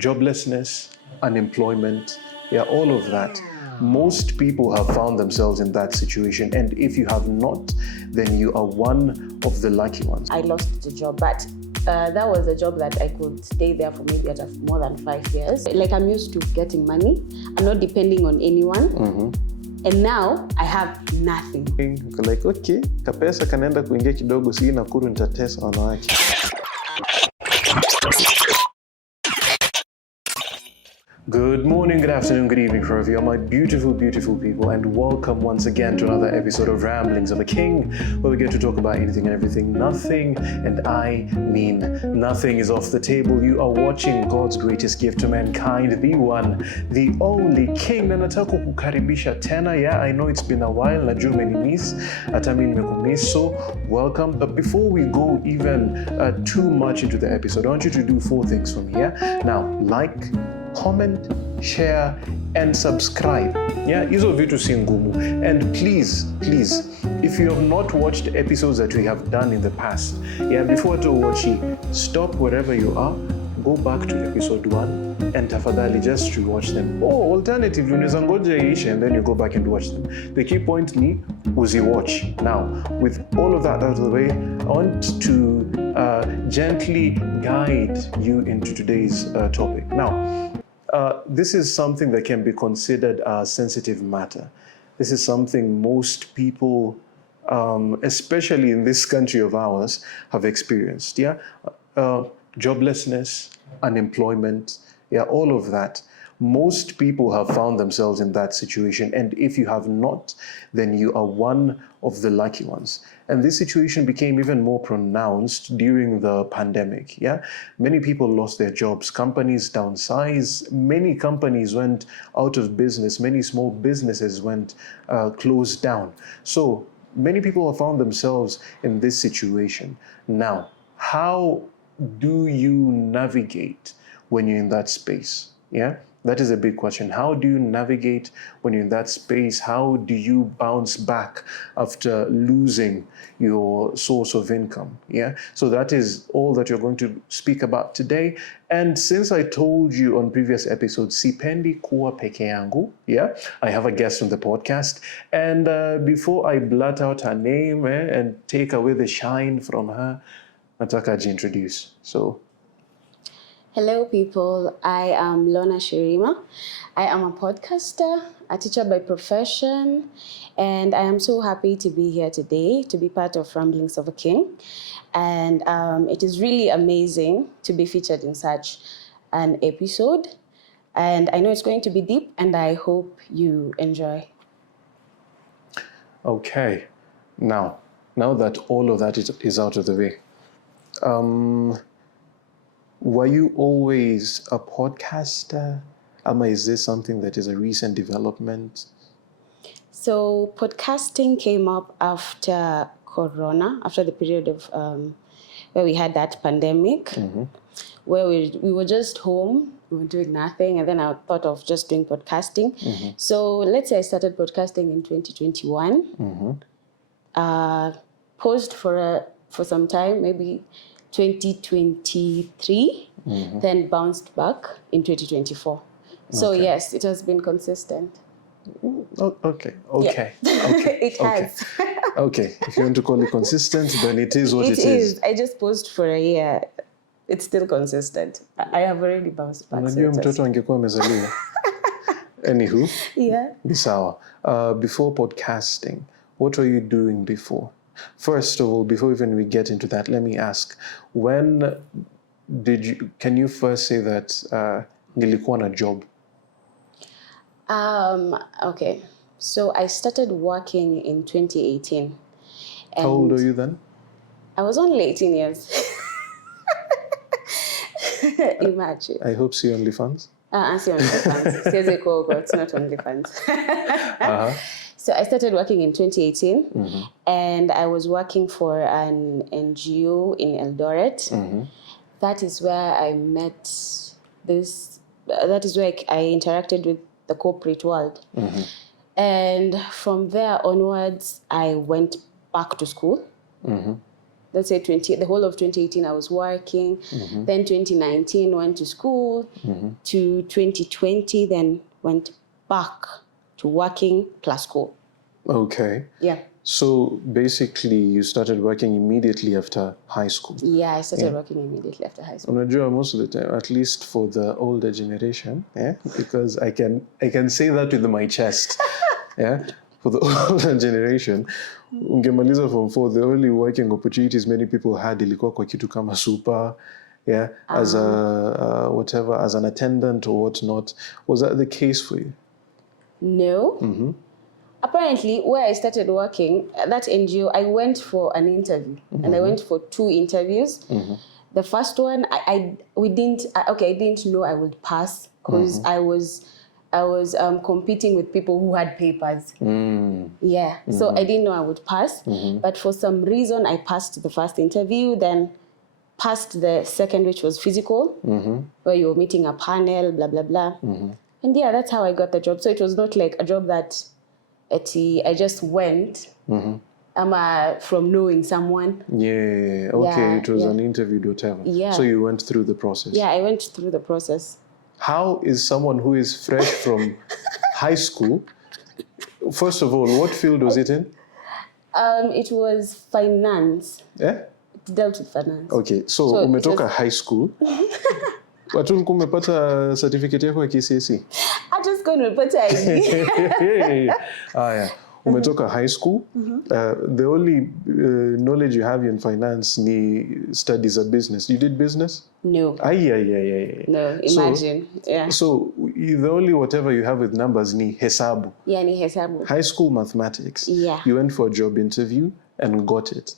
joblessness, unemployment, all of that. Most people have found themselves in that situation, and if you have not, then you are one of the lucky ones. I lost the job, but that was a job that I could stay there for maybe more than 5 years. Like, I'm used to getting money. I'm not depending on anyone. And now I have nothing. Like, okay, kapesa kanaenda kuingia kidogo, si Nakuru nitatesa wanawake. Good morning, good afternoon, good evening, wherever you are, my beautiful, beautiful people, and welcome once again to another episode of Ramblings of a King, where we get to talk about anything and everything. Nothing, and I mean nothing, is off the table. You are watching God's greatest gift to mankind, the one, the only King. Na nataka kukaribisha tena. Yeah, I know it's been a while. Najua umenimiss, hata mimi nimekumiss, so welcome. But before we go even too much into the episode, I want you to do 4 things for me. Yeah, now like, comment, share, and subscribe. Hizo vitu si ngumu. And please, if you have not watched episodes that we have done in the past, before to watch it, stop wherever you are, go back to episode 1, and tafadhali just rewatch them. Or alternatively, unaweza ngoja iishe and then you go back and watch them. The key point ni uziwatch. Now, with all of that out of the way, I want to gently guide you into today's topic. Now, this is something that can be considered a sensitive matter. This is something most people, especially in this country of ours, have experienced. Joblessness, unemployment, all of that. Most people have found themselves in that situation, and if you have not, then you are one of the lucky ones. And this situation became even more pronounced during the pandemic. Many people lost their jobs, companies downsized, many companies went out of business, many small businesses went closed down. So many people have found themselves in this situation. Now, how do you navigate when you're in that space? That is a big question. How do you navigate when you're in that space? How do you bounce back after losing your source of income? So that is all that you're going to speak about today. And since I told you on previous episodes, sipendi kuwa peke yangu, I have a guest on the podcast. And before I blurt out her name and take away the shine from her, nataka introduce. So, Hello, people. I am Lona Shirima. I am a podcaster, a teacher by profession, and I am so happy to be here today to be part of Ramblings of a King. And it is really amazing to be featured in such an episode. And I know it's going to be deep, and I hope you enjoy. Okay. Now that all of that is out of the way, were you always a podcaster? Is this something that is a recent development? So podcasting came up after Corona, after the period of where we had that pandemic, where we were just home, we were doing nothing, and then I thought of just doing podcasting. So let's say I started podcasting in 2021, paused for some time, maybe 2023, then bounced back in 2024. So yes, it has been consistent. Okay. It has. Okay, if you want to call it consistent, then it is what it is. I just paused for a year. It's still consistent. I have already bounced back. Unajua mtoto angekuwa amezaliwa. Anywho, ni sawa. Before podcasting, what were you doing before? First of all, before even we get into that, let me ask, can you first say that nilikuwa na job? Okay. So I started working in 2018. How old are you then? I was only 18 years. Imagine. I hope see OnlyFans. See OnlyFans. It's not OnlyFans. So I started working in 2018, and I was working for an NGO in Eldoret. That is where I met that is where I interacted with the corporate world. And from there onwards, I went back to school. let's say the whole of 2018 I was working. Then 2019 went to school. To 2020 then went back to working plus school. Okay. Yeah. So basically, you started working immediately after high school. Yeah, I started working immediately after high school. Unajua, most of the time, at least for the older generation, because I can say that with my chest. For the older generation, ungemaliza form 4, the only working opportunities many people had ilikuwa kwa kitu kama super, as a whatever, as an attendant or whatnot. Was that the case for you? No. Apparently, where I started working, that NGO, I went for an interview, and I went for 2 interviews. The first one, I didn't know I would pass because I was competing with people who had papers. Yeah, so I didn't know I would pass, but for some reason I passed the first interview, then passed the second, which was physical, where you were meeting a panel, blah, blah, blah. And yeah, that's how I got the job. So it was not like a job that I just went from knowing someone. Yeah, okay, it was an interview, whatever. Yeah. So you went through the process. Yeah, I went through the process. How is someone who is fresh from high school, first of all, what field was it in? It was finance. Yeah? It dealt with finance. Okay, so umetoka high school. Watu ulikuwa umepata certificate yako ya KCSE? I just go to put ID. Yeah. Umetoka high school. The only knowledge you have in finance ni studies of business. You did business? No. Yeah. No, imagine. So the only whatever you have with numbers ni hesabu. Yeah, ni hesabu. High school mathematics. Yeah. You went for a job interview and got it.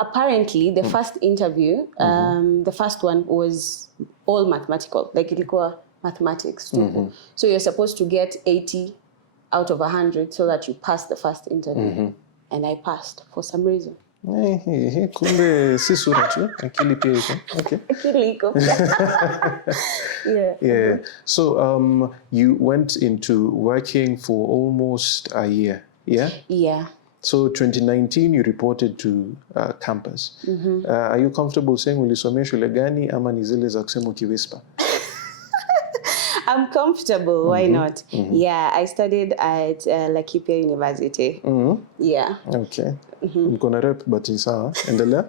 Apparently, the first interview, the first one was all mathematical, like ilikuwa mathematics. So you're supposed to get 80 out of 100 so that you pass the first interview. And I passed for some reason. Kumbe si sura tu, akili pia iko. Okay. Akili iko. Yeah. So you went into working for almost a year, yeah? Yeah. So 2019 you reported to campus. Are you comfortable saying ulisomea shule gani ama ni zile za kusema ukiwhisper? I'm comfortable. Why not? Yeah, I studied at Laikipia University. Yeah. Okay. Ulikuwa na rep but ni sawa. Endelea.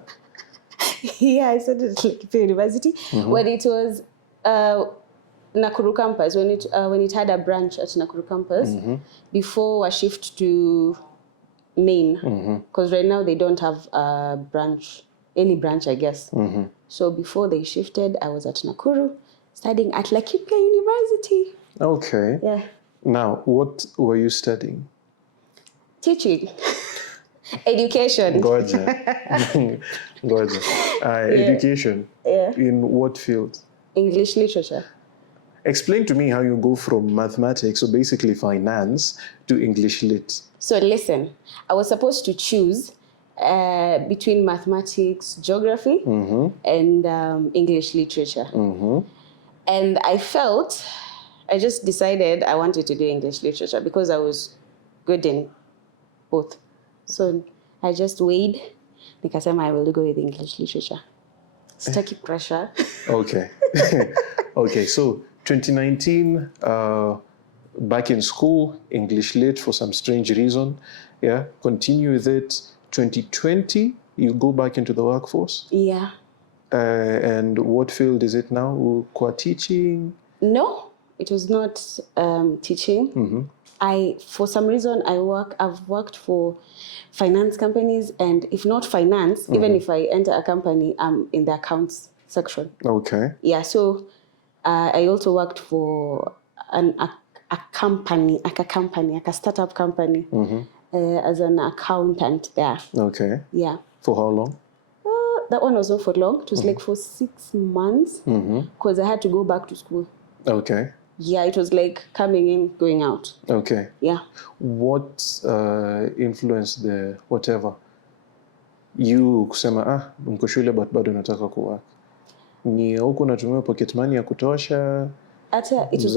Yeah, I studied at Laikipia University when it was Nakuru campus, when it had a branch at Nakuru campus before a shift to Main, because right now they don't have any branch, I guess. So before they shifted, I was at Nakuru, studying at Laikipia University. Okay. Yeah. Now, what were you studying? Teaching. Education. Gorgeous. Education. Yeah. In what field? English literature. Explain to me how you go from mathematics, so basically finance, to English lit. So listen, I was supposed to choose between mathematics, geography, and English literature. And I just decided I wanted to do English literature because I was good in both. So I just weighed, nikasema I will go with English literature. Sitaki pressure. Okay. Okay, so 2019, back in school, English lit for some strange reason. Yeah, continue with it. 2020, you go back into the workforce. Yeah. And what field is it now? Qua teaching? No, it was not teaching. For some reason, I've worked for finance companies, and if not finance, even if I enter a company, I'm in the accounts section. Okay. Yeah, so I also worked for a company, like a startup company, as an accountant there. Okay. Yeah. For how long? That one was not for long. It was like for 6 months because I had to go back to school. Okay. Yeah, it was like coming in, going out. Okay. Yeah. What influenced the whatever? You kusema mko shule but bado nataka kuwork. Ni huko natumia pocket money ya kutosha? It was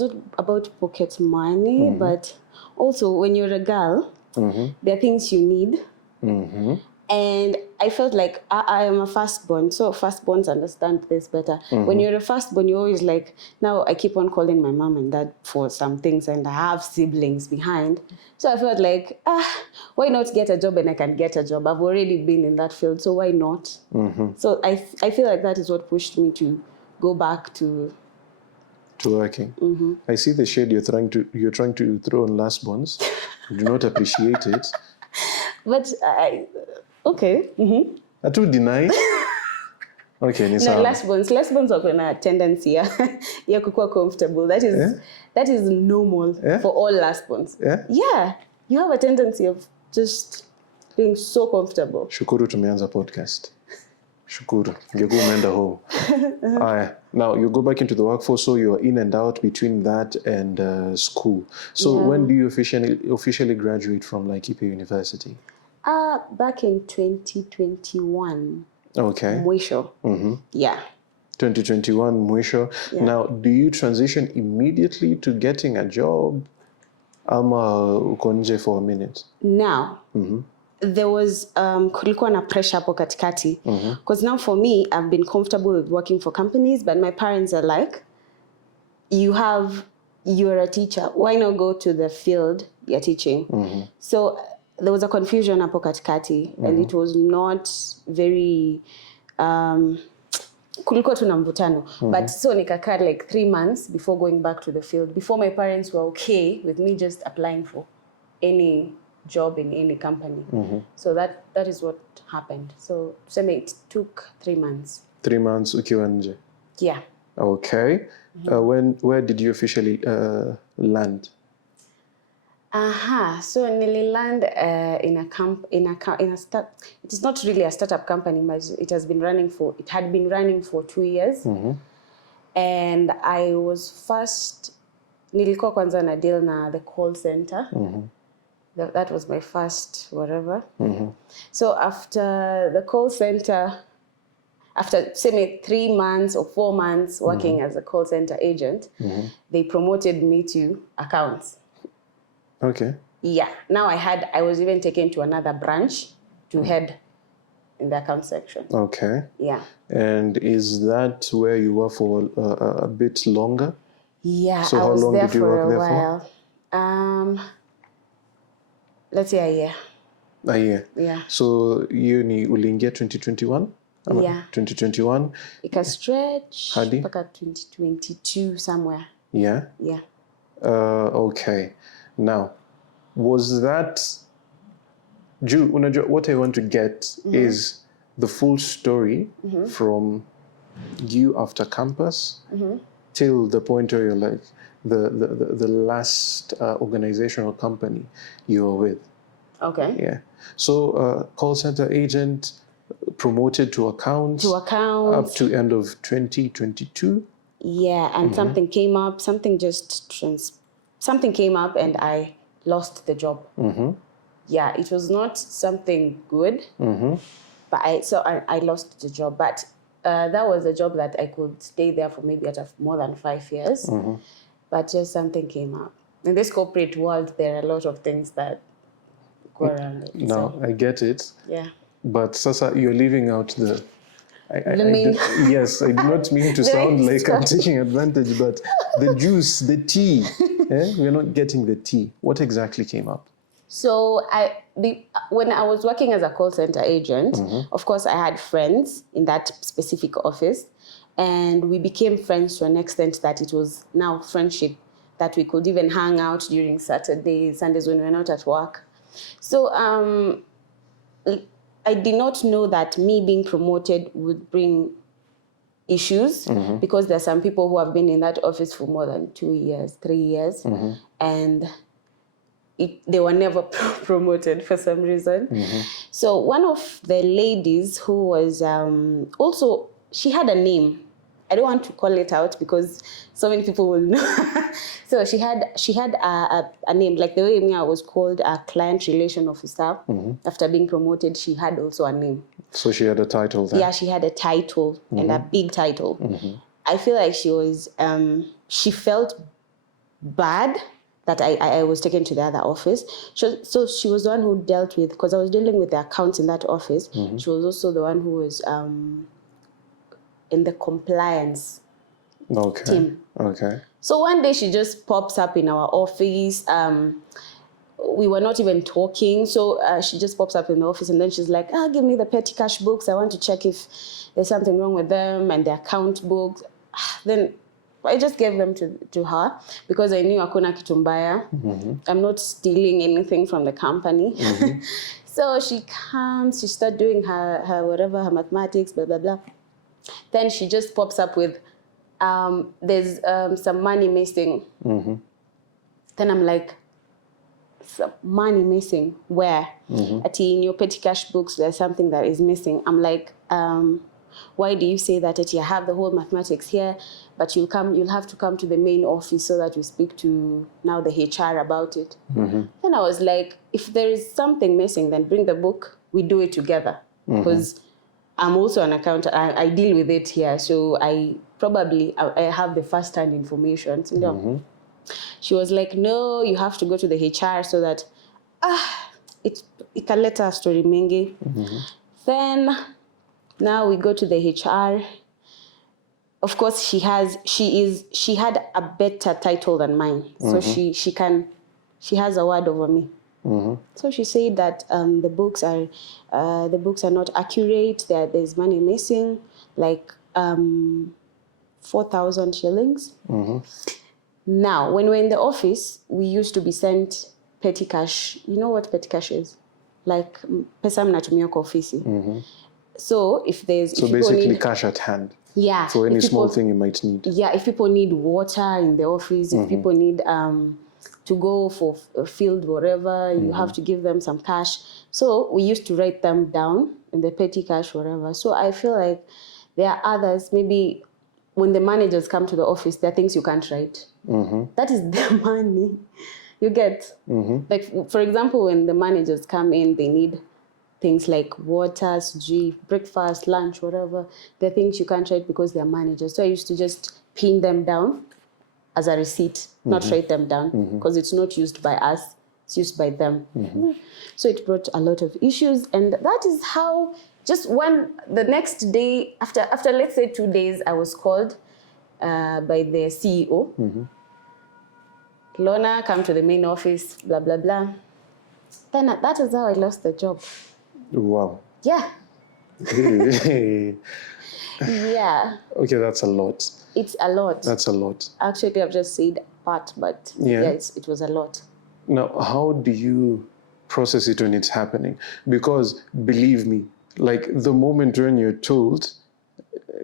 not about pocket money, but also when you're a girl, there are things you need And I felt like I am a firstborn, so firstborns understand this better. When you're a firstborn, you're always like, now I keep on calling my mom and dad for some things, and I have siblings behind. So I felt like, why not get a job and I can get a job? I've already been in that field, so why not? So I feel like that is what pushed me to go back to working. I see the shade you're trying to throw on lastborns. Do not appreciate it. But okay. I do deny. Okay, ni No, sawa. lastborns wako na tendency ya kukuwa comfortable. That is normal for all lastborns. Yeah, you have a tendency of just being so comfortable. Shukuru tumeanza podcast. Shukuru. Ngekuwa umeenda home. Now you go back into the workforce, so you're in and out between that and school. So when do you officially graduate from Laikipia University? Back in 2021. Okay. Mwisho. Yeah. 2021 mwisho. Yeah. Now, do you transition immediately to getting a job? Ama uko nje for a minute? Now, there was kulikuwa na pressure hapo katikati. Because now for me, I've been comfortable with working for companies, but my parents are like, you're a teacher. Why not go to the field you're teaching? So there was a confusion hapo katikati, and it was not very kulikuwa tu na mvutano. But so nikakaa like 3 months before going back to the field, before my parents were okay with me just applying for any job in any company. So that is what happened. So it took 3 months. 3 months ukiwa nje. Yeah. Okay. Where did you officially land? So nililand in a start. It is not really a startup company, but it had been running for 2 years. And I was first, nilikuwa kwanza na deal na the call center. That was my first whatever. So after the call center, after say 3 months or 4 months working as a call center agent, they promoted me to accounts. Okay. Yeah. Now I was even taken to another branch to head in the account section. Okay. Yeah. And is that where you were for a bit longer? Yeah. So how long did you work there for? Let's say a year. A year. Yeah. So you ni uliingia 2021? Yeah. 2021. Ika stretch hadi mpaka 2022 somewhere. Yeah. Yeah. Okay. Now, was that what I want to get is the full story from you after campus till the point where you're like the last organizational company you were with. Okay. Yeah. So call center agent, promoted to account. To account. Up to end of 2022. Yeah, and something came up. Something came up, and I lost the job. Yeah, it was not something good, but I lost the job. But that was a job that I could stay there for maybe more than 5 years. But just something came up. In this corporate world, there are a lot of things that go around it. No, I get it. Yeah. But Sasa, you're leaving out the... yes, I do not mean to sound like I'm taking advantage, but the juice, the tea, we're not getting the tea. What exactly came up? So when I was working as a call center agent, of course I had friends in that specific office, and we became friends to an extent that it was now friendship, that we could even hang out during Saturdays, Sundays when we were not at work. So I did not know that me being promoted would bring issues, because there are some people who have been in that office for more than 2 years, 3 years, and they were never promoted for some reason. So one of the ladies who was also, she had a name. I don't want to call it out because so many people will know. So she had a name, like the way I was called a client relation officer. After being promoted, she had also a name. So she had a title then? Yeah, she had a title, and a big title. I feel like she felt bad that I was taken to the other office. So she was the one who dealt with, because I was dealing with the accounts in that office. She was also the one who was in the compliance team. Okay. So one day she just pops up in our office. We were not even talking. So she just pops up in the office and then she's like, give me the petty cash books. I want to check if there's something wrong with them, and the account books. Then I just gave them to her because I knew hakuna kitu mbaya. I'm not stealing anything from the company. So she comes, she starts doing her whatever, her mathematics, blah, blah, blah. Then she just pops up with, there's some money missing. Then I'm like, some money missing? Where? In your petty cash books, there's something that is missing. I'm like, why do you say that? I have the whole mathematics here, but you'll have to come to the main office so that we speak to now the HR about it. Then I was like, if there is something missing, then bring the book, we do it together. Because I'm also an accountant, I deal with it here, so I have the first-hand information. She was like, no, you have to go to the HR so that it can let our story mingi. Then now we go to the HR. Of course, she had a better title than mine, so she has a word over me. So she said that the books are not accurate. There's money missing, like 4,000 shillings. Now, when we're in the office, we used to be sent petty cash. You know what petty cash is? Like pesa mnatumia kwa ofisi. So if basically cash at hand. Yeah. For any small thing you might need. Yeah, if people need water in the office, if people need to go for a field, whatever, you have to give them some cash. So we used to write them down in the petty cash, whatever. So I feel like there are others, maybe when the managers come to the office, there are things you can't write. That is their money. You get? Like, for example, when the managers come in, they need things like water, breakfast, lunch, whatever. There are things you can't write because they're managers. So I used to just pin them down as a receipt, not write them down, because it's not used by us, it's used by them. So it brought a lot of issues, and that is how, just the next day, after let's say 2 days, I was called by the CEO. Lorna, come to the main office, blah, blah, blah. Then that is how I lost the job. Wow. Yeah. Yeah. Okay, that's a lot. It's a lot. That's a lot. Actually, I've just said part, but yes, it was a lot. Now, how do you process it when it's happening? Because believe me, like the moment when you're told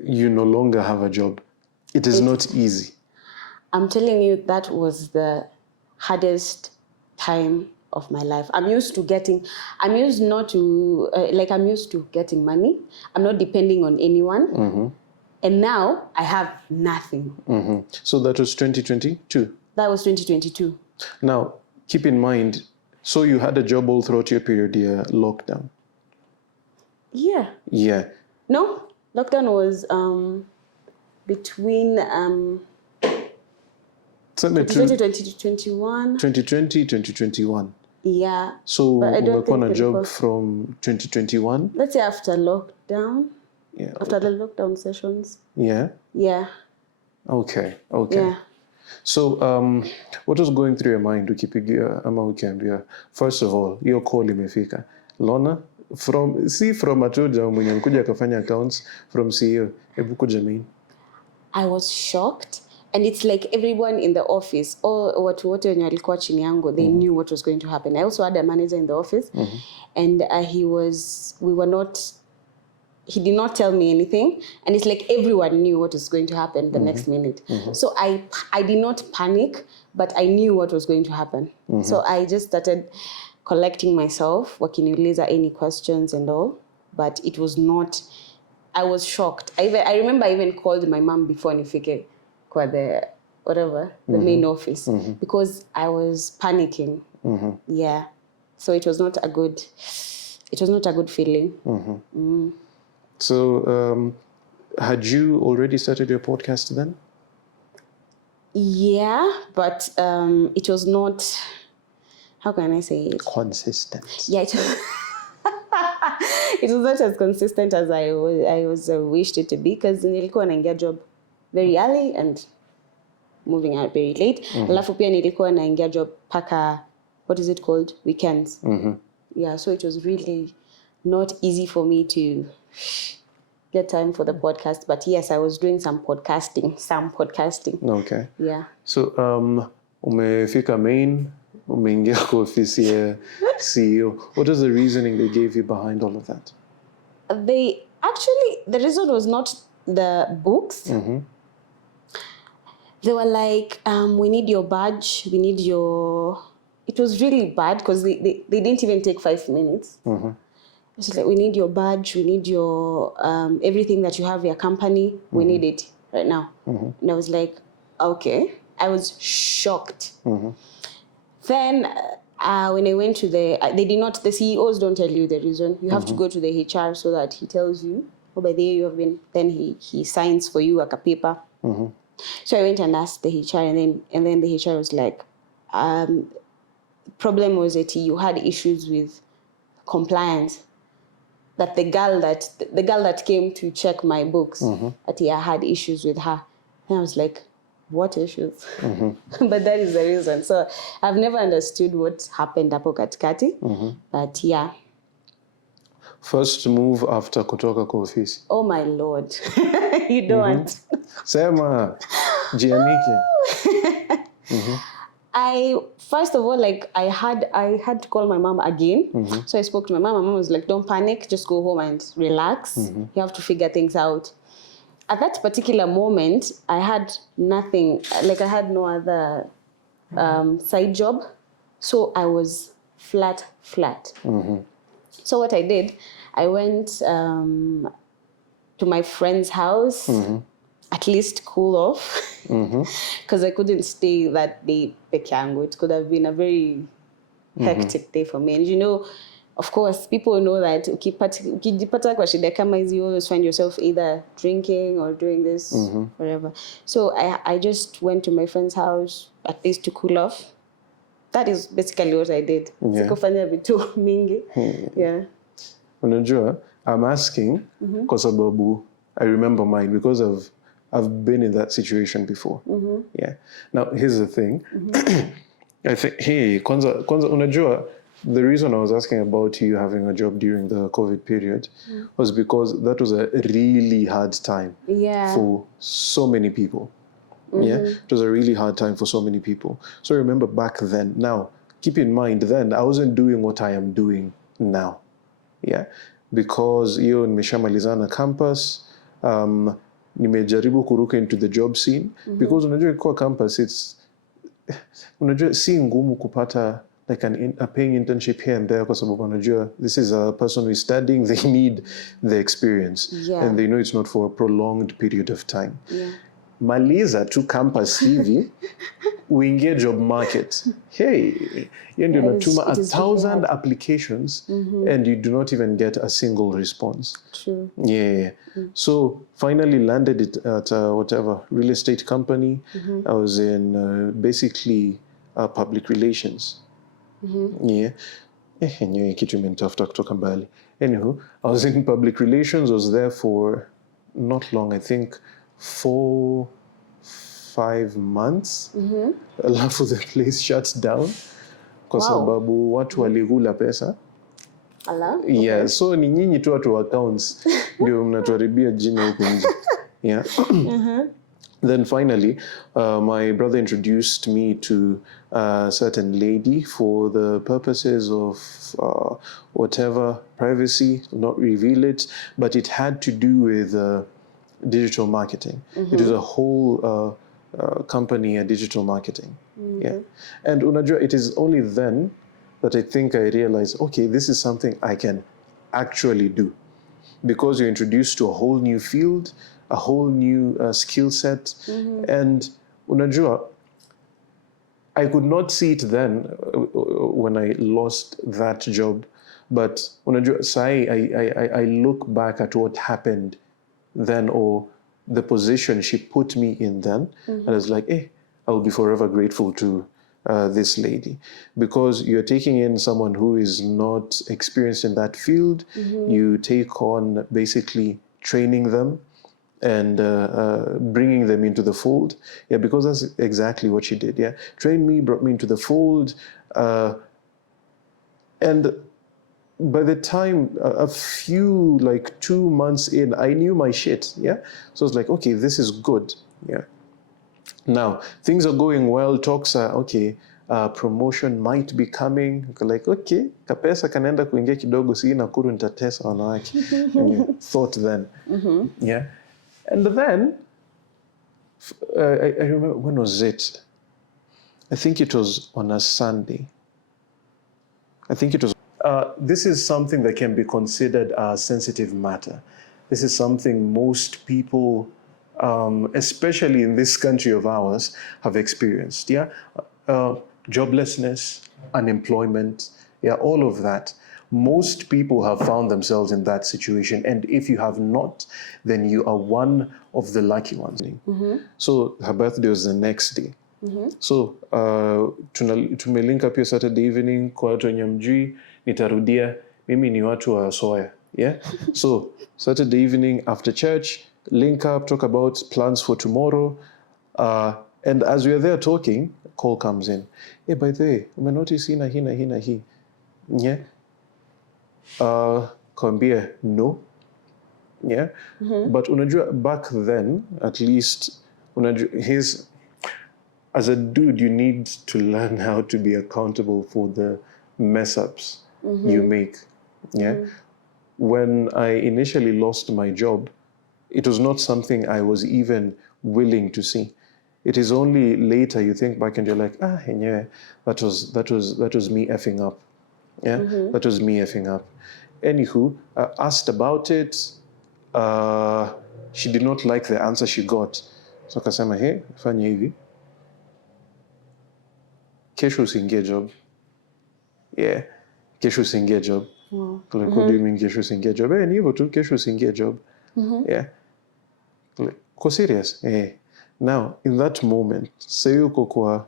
you no longer have a job, it is not easy. I'm telling you, that was the hardest time of my life. I'm used to getting money. I'm not depending on anyone. And now I have nothing. So that was 2022? That was 2022. Now, keep in mind, so you had a job all throughout your period, lockdown? Yeah. Yeah. No, lockdown was between 2020 to 2021. 2020, 2021. Yeah. So umekuwa na job from 2021? Let's say after lockdown. Yeah. After the lockdown sessions. Yeah? Yeah. Okay. Yeah. So what was going through your mind ukipigia ama ukiambia? First of all, hiyo call imefika. Lorna, from Achuja mwenye alikuja akafanya accounts, from CEO, hebu kuja main. I was shocked. And it's like everyone in the office, all watu wote wenye walikuwa chini yangu, they knew what was going to happen. I also had a manager in the office, and he did not tell me anything. And it's like everyone knew what was going to happen the next minute. So I did not panic, but I knew what was going to happen. So I just started collecting myself, wakiniuliza any questions and all, but it was not, I was shocked. I remember I even called my mom before nifike kwa the main office, because I was panicking. Yeah. So it was not a good feeling. So had you already started your podcast then? Yeah, but it was not, how can I say it? Consistent. Yeah, it was not as consistent as I was wished it to be, because nilikuwa naingia job very early and moving out very late. Alafu pia nilikuwa naingia job paka, what is it called? Weekends. Yeah, so it was really not easy for me to get time for the podcast. But yes, I was doing some podcasting. Okay. Yeah. So, umefika Maine, umeingia kwa ofisi ya CEO. What is the reasoning they gave you behind all of that? The reason was not the books. They were like, we need your badge, we need your... It was really bad because they didn't even take 5 minutes. It's like, we need your badge, we need your everything that you have, your company, we need it right now. And I was like, okay. I was shocked. Then when I went to the CEOs don't tell you the reason. You have to go to the HR so that he tells you, oh, by the way you have been, then he signs for you like a paper. So I went and asked the HR, and then the HR was like, problem was that you had issues with compliance. That the girl that came to check my books, that I had issues with her. And I was like, what issues? But that is the reason. So I've never understood what happened hapo katikati. But yeah. First move after kutoka kwa ofisi. Oh my Lord. You don't. Sema, jianike. First of all, like I had to call my mom again. So I spoke to my mom. My mom was like, don't panic, just go home and relax. You have to figure things out. At that particular moment, I had nothing, like I had no other side job. So I was flat. So what I did, I went to my friend's house, at least cool off, because I couldn't stay that day peke yangu. It could have been a very hectic day for me. And you know, of course, people know that ukijipata kwa shida kama hizi, you always find yourself either drinking or doing this, whatever. So I just went to my friend's house, at least to cool off. That is basically what I did. Sikufanya vitu mingi. Yeah. Unajua, I'm asking kwa sababu I remember mine because I've been in that situation before. Yeah. Now, here's the thing. I think, kwanza unajua, the reason I was asking about you having a job during the COVID period was because that was a really hard time for so many people. Yeah, it was a really hard time for so many people. So I remember back then. Now, keep in mind, then I wasn't doing what I am doing now. Yeah, because hiyo nimeshamalizana campus, nimejaribu kuruka into the job scene because unajua kwa campus unajua si ngumu kupata like a paying internship here and there kwa sababu unajua this is a person who is studying, they need the experience and they know it's not for a prolonged period of time. Maliza tu campus hivi uingie job market. Hey, you ndio unatuma 1,000 applications and you do not even get a single response. True. Yeah. So finally landed it at whatever real estate company. I was in basically public relations. Yeah. Enyewe kitu imenitafuta kutoka mbali. Anywho, I was in public relations. I was there for not long, I think 4-5 months. Alafu the place shuts down kwa sababu watu waligula pesa. Yeah, so ni nyinyi tu watu wa accounts ndio mnatuharibia jina huko nje. Yeah. Then finally, my brother introduced me to a certain lady for the purposes of whatever, privacy, not reveal it, but it had to do with digital marketing. It was a whole company, digital marketing. Yeah. And unajua, it is only then that I think I realized, okay, this is something I can actually do. Because you're introduced to a whole new field, a whole new skill set. And unajua, I could not see it then when I lost that job. But unajua, I look back at what happened then, or the position she put me in then, and I was like, I'll be forever grateful to this lady, because you're taking in someone who is not experienced in that field. You take on basically training them and bringing them into the fold. Yeah, because that's exactly what she did. Yeah, trained me, brought me into the fold, and by the time a few, like 2 months in, I knew my shit. Yeah, so it's like, okay, this is good. Yeah. Now things are going well. Talks are okay. Promotion might be coming. Like, okay, kapesa kanaenda kuingia kidogo, si Nakuru nitatesa wanawake. Thought then. Yeah. And then I remember, when was it? I think it was on a Sunday. I think it was. This is something that can be considered a sensitive matter. This is something most people, especially in this country of ours, have experienced. Yeah, joblessness, unemployment, yeah, all of that. Most people have found themselves in that situation, and if you have not, then you are one of the lucky ones. So her birthday was the next day. So tumelink up hiyo Saturday evening kwa watu wenye mjui, nitarudia, mimi ni watu wa Soya. Yeah. So Saturday evening after church, link up, talk about plans for tomorrow, and as we are there talking, call comes in. Hey, by the way, umenotice hii na hii na hii na hii. Yeah. Kambia no. Yeah. But unajua, back then, at least, unajua, as a dude, you need to learn how to be accountable for the mess ups you make. Yeah. When I initially lost my job, it was not something I was even willing to see. It is only later you think back and you're like, yeah, that was me effing up. Yeah, that was me effing up. Anywho, asked about it. She did not like the answer she got. So akasema, hey, fanya hivi. Kesho usiingie job. Yeah, kesho usiingie job. Like, what do you mean kesho usiingie job? Ni hivyo tu, kesho usiingie job. Yeah. Like, ko serious? Now, in that moment, say uko kwa,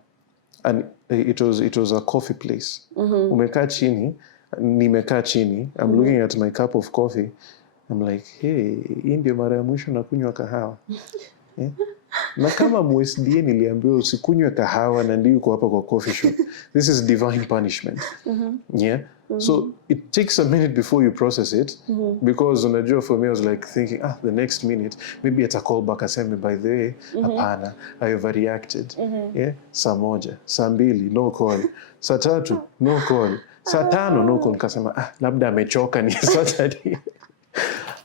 and it was a coffee place. Umekaa chini, nimekaa chini. I'm looking at my cup of coffee. I'm like, hey, hii ndio mara ya mwisho nakunywa kahawa. Yeah? Na kama MSDA niliambiwa usikunywe kahawa na ndio uko hapa kwa coffee shop. This is divine punishment. Yeah. So it takes a minute before you process it, because unajua, for me I was like thinking, the next minute maybe ata call back aseme, by the way, hapana, I overreacted. Yeah. Saa moja, saa mbili, no call. Saa tatu, no call. Saa tano, no call. Nikasema, labda amechoka, ni Saturday.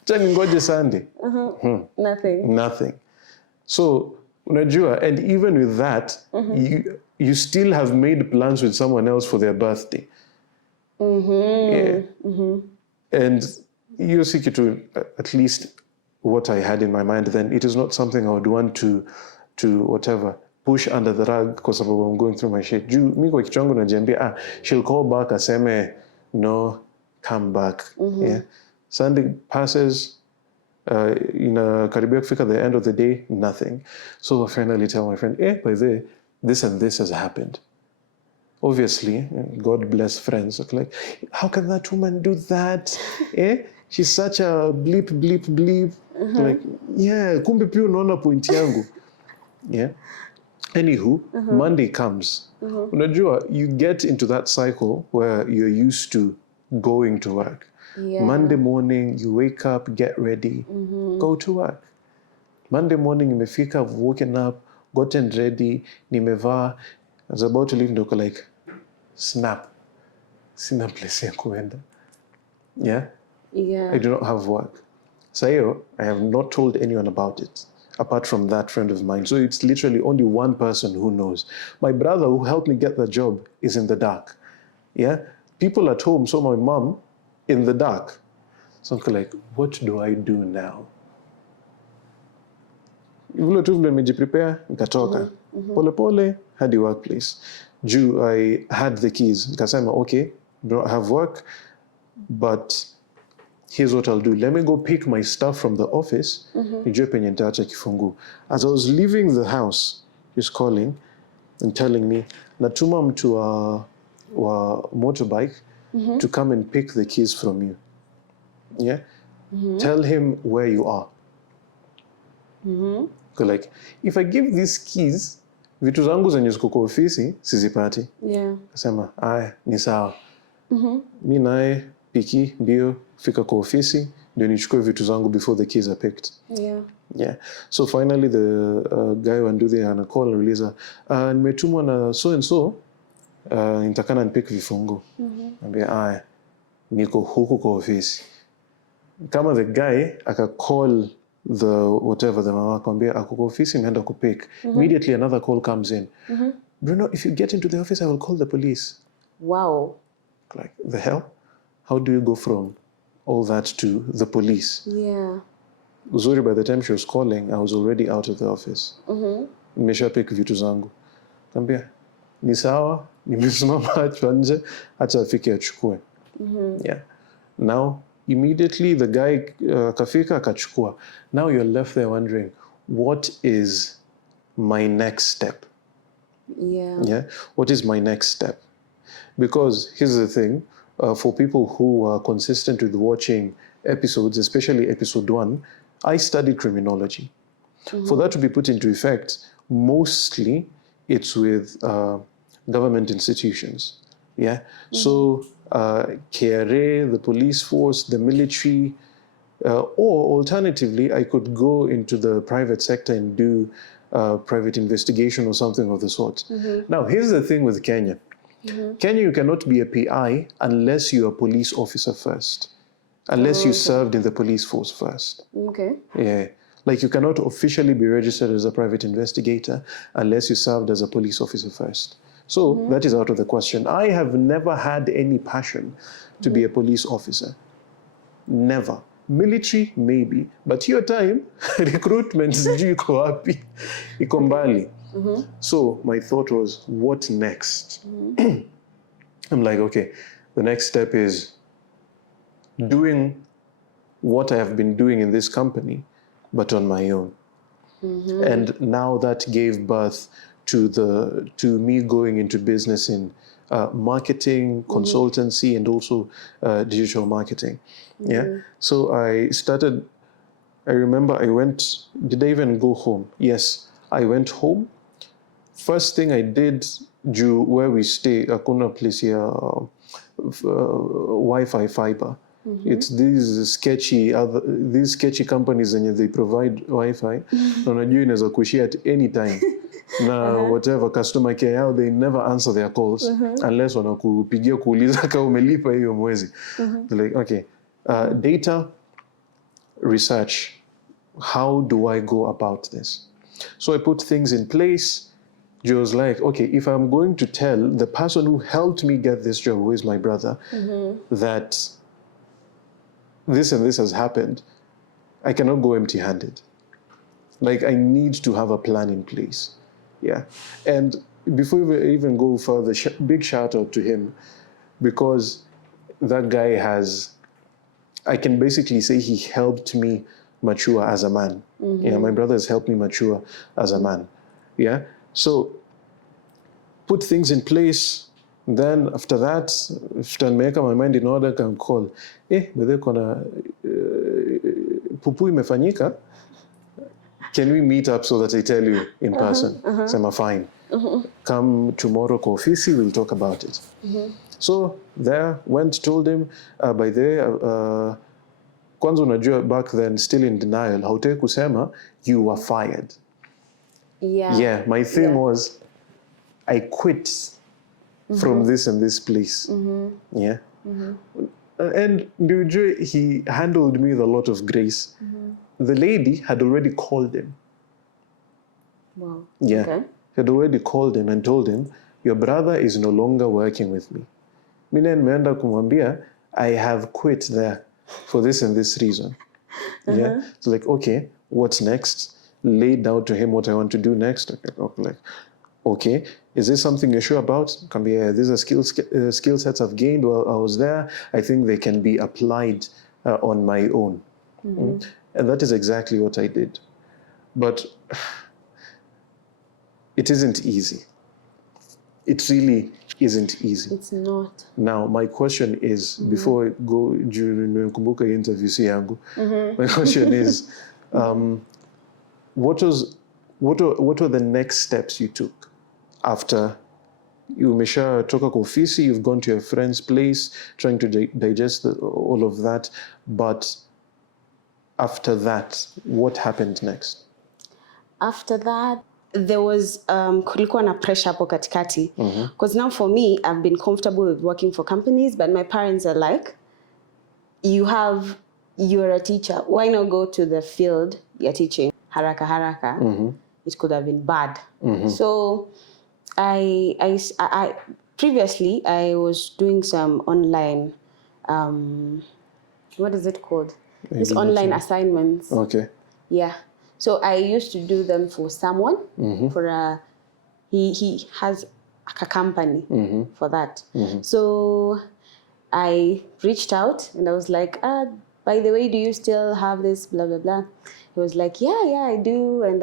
Tani ngoje Sunday. Nothing. So, unajua, and even with that, you still have made plans with someone else for their birthday. Yeah. And you see, at least what I had in my mind then, it is not something I would want to whatever, push under the rug because I'm going through my shit. Juu, mi kwa kichwa yangu najiambia, she'll call back, aseme, no, come back. Yeah. Sunday passes, karibia kufika the end of the day, nothing. So I finally tell my friend, by the way, this and this has happened. Obviously, God bless friends. Like, how can that woman do that? She's such a bleep. Like, yeah, kumbe pia unaona point yangu. Yeah. Anywho, Monday comes. Unajua, you get into that cycle where you're used to going to work. Yeah. Monday morning, you wake up, get ready, go to work. Monday morning, nimefika, I've woken up, gotten ready, nimevaa. I was about to leave, ndoko like, snap. Sina place ya kuenda. Yeah? Yeah. I do not have work. So I have not told anyone about it, apart from that friend of mine. So it's literally only one person who knows. My brother, who helped me get the job, is in the dark. Yeah? People at home saw my mom in the dark. So I'm like, what do I do now? Vile tu vile nimejiprepare, nikatoka. Pole hadi workplace. Juu, I had the keys. Nikasema, okay, don't have work, but here's what I'll do. Let me go pick my stuff from the office. Nijue penye nitaacha kifungu. As I was leaving the house, he's calling, and telling me, natuma mtu wa motorbike to come and pick the keys from you. Yeah? Tell him where you are. So like, if I give these keys, vitu zangu zenye ziko kwa ofisi, sizipati. Yeah. Kasema, aya, ni sawa. Mi naye, piki, mbio, fika kwa ofisi, ndio nichukue vitu zangu before the keys are picked. Yeah. Yeah. So finally the guy wa Nduthi ana call anauliza, nimetumwa na so and so, nitakana nipick vifungu. Ambia, aya, niko huku kwa ofisi. Kama the guy aka call the whatever the mama akwambia ako kwa ofisi imeenda kupick. Immediately another call comes in. Bruno, if you get into the office, I will call the police. Wow. Like, the hell? How do you go from all that to the police? Yeah. Uzuri, by the time she was calling, I was already out of the office. Nimesha pick vitu zangu. Kambia, ni sawa, nimesimama hapa nje, acha afike achukue. Yeah. Now, immediately the guy kafika akachukua. Now you're left there wondering, what is my next step? Yeah. Yeah. What is my next step? Because here's the thing, for people who are consistent with watching episodes, especially episode 1, I studied criminology. For that to be put into effect, mostly it's with government institutions. Yeah. So KRA, the police force, the military, or alternatively, I could go into the private sector and do private investigation or something of the sort. Now, here's the thing with Kenya. Kenya, you cannot be a PI unless you're a police officer first, unless you served in the police force first. Okay. Yeah. Like, you cannot officially be registered as a private investigator unless you served as a police officer first. So that is out of the question. I have never had any passion to be a police officer. Never. Military, maybe. But your time, recruitment, sijui iko wapi, iko mbali. So my thought was, what next? I'm like, okay, the next step is doing what I have been doing in this company, but on my own. And now that gave birth to me going into business in marketing, consultancy, and also digital marketing. Yeah. So I started, I remember I went, did I even go home? Yes, I went home. First thing I did, where we stay, hakuna place ya Wi-Fi fiber. It's these sketchy companies and they provide Wi-Fi. Na unajua inaweza kuishia at any time. Na whatever customer care yao, they never answer their calls unless wanakupigia kuuliza kama umelipa hiyo mwezi. They're like, okay, data research. How do I go about this? So I put things in place. She was like, okay, if I'm going to tell the person who helped me get this job, who is my brother, that this and this has happened, I cannot go empty-handed. Like, I need to have a plan in place. Yeah. And before we even go further, big shout out to him, because that guy I can basically say he helped me mature as a man. Yeah, my brother has helped me mature as a man. Yeah. So put things in place. Then after that, after I make my mind in order, I can call. Bede kona pupu imefanyika. Can we meet up so that I tell you in person? Sema fine. Come tomorrow kwa ofisi, we'll talk about it. So there, went, told him, by the way, kwanza unajua back then, still in denial, hautaki kusema, you were fired. Yeah, my thing was, I quit from this and this place. Yeah. And he handled me with a lot of grace. The lady had already called him. Wow. Yeah. Okay. He had already called him and told him, your brother is no longer working with me. Mina nimeenda kumwambia, I have quit there for this and this reason. Yeah. So like, okay, what's next? Laid out to him what I want to do next. Like, okay, is this something you're sure about? Can be, these are skill sets I've gained while I was there. I think they can be applied on my own. And that is exactly what I did. But it isn't easy. it really isn't easy. It's not. Now, my question is, before I go during kumbuka interview si yangu, my question is, what were the next steps you took after you toka kwa ofisi, you've gone to your friend's place, trying to digest all of that, but after that, what happened next? After that, there was kulikuwa na pressure hapo katikati, because now for me, I've been comfortable with working for companies, but my parents are like, you're a teacher, why not go to the field you're teaching? Haraka. It could have been bad. So I previously I was doing some online what is it called? These online assignments. Okay. Yeah. So I used to do them for someone, for he has a company for that. So I reached out and I was like, by the way, do you still have this blah, blah, blah? He was like, yeah, I do. And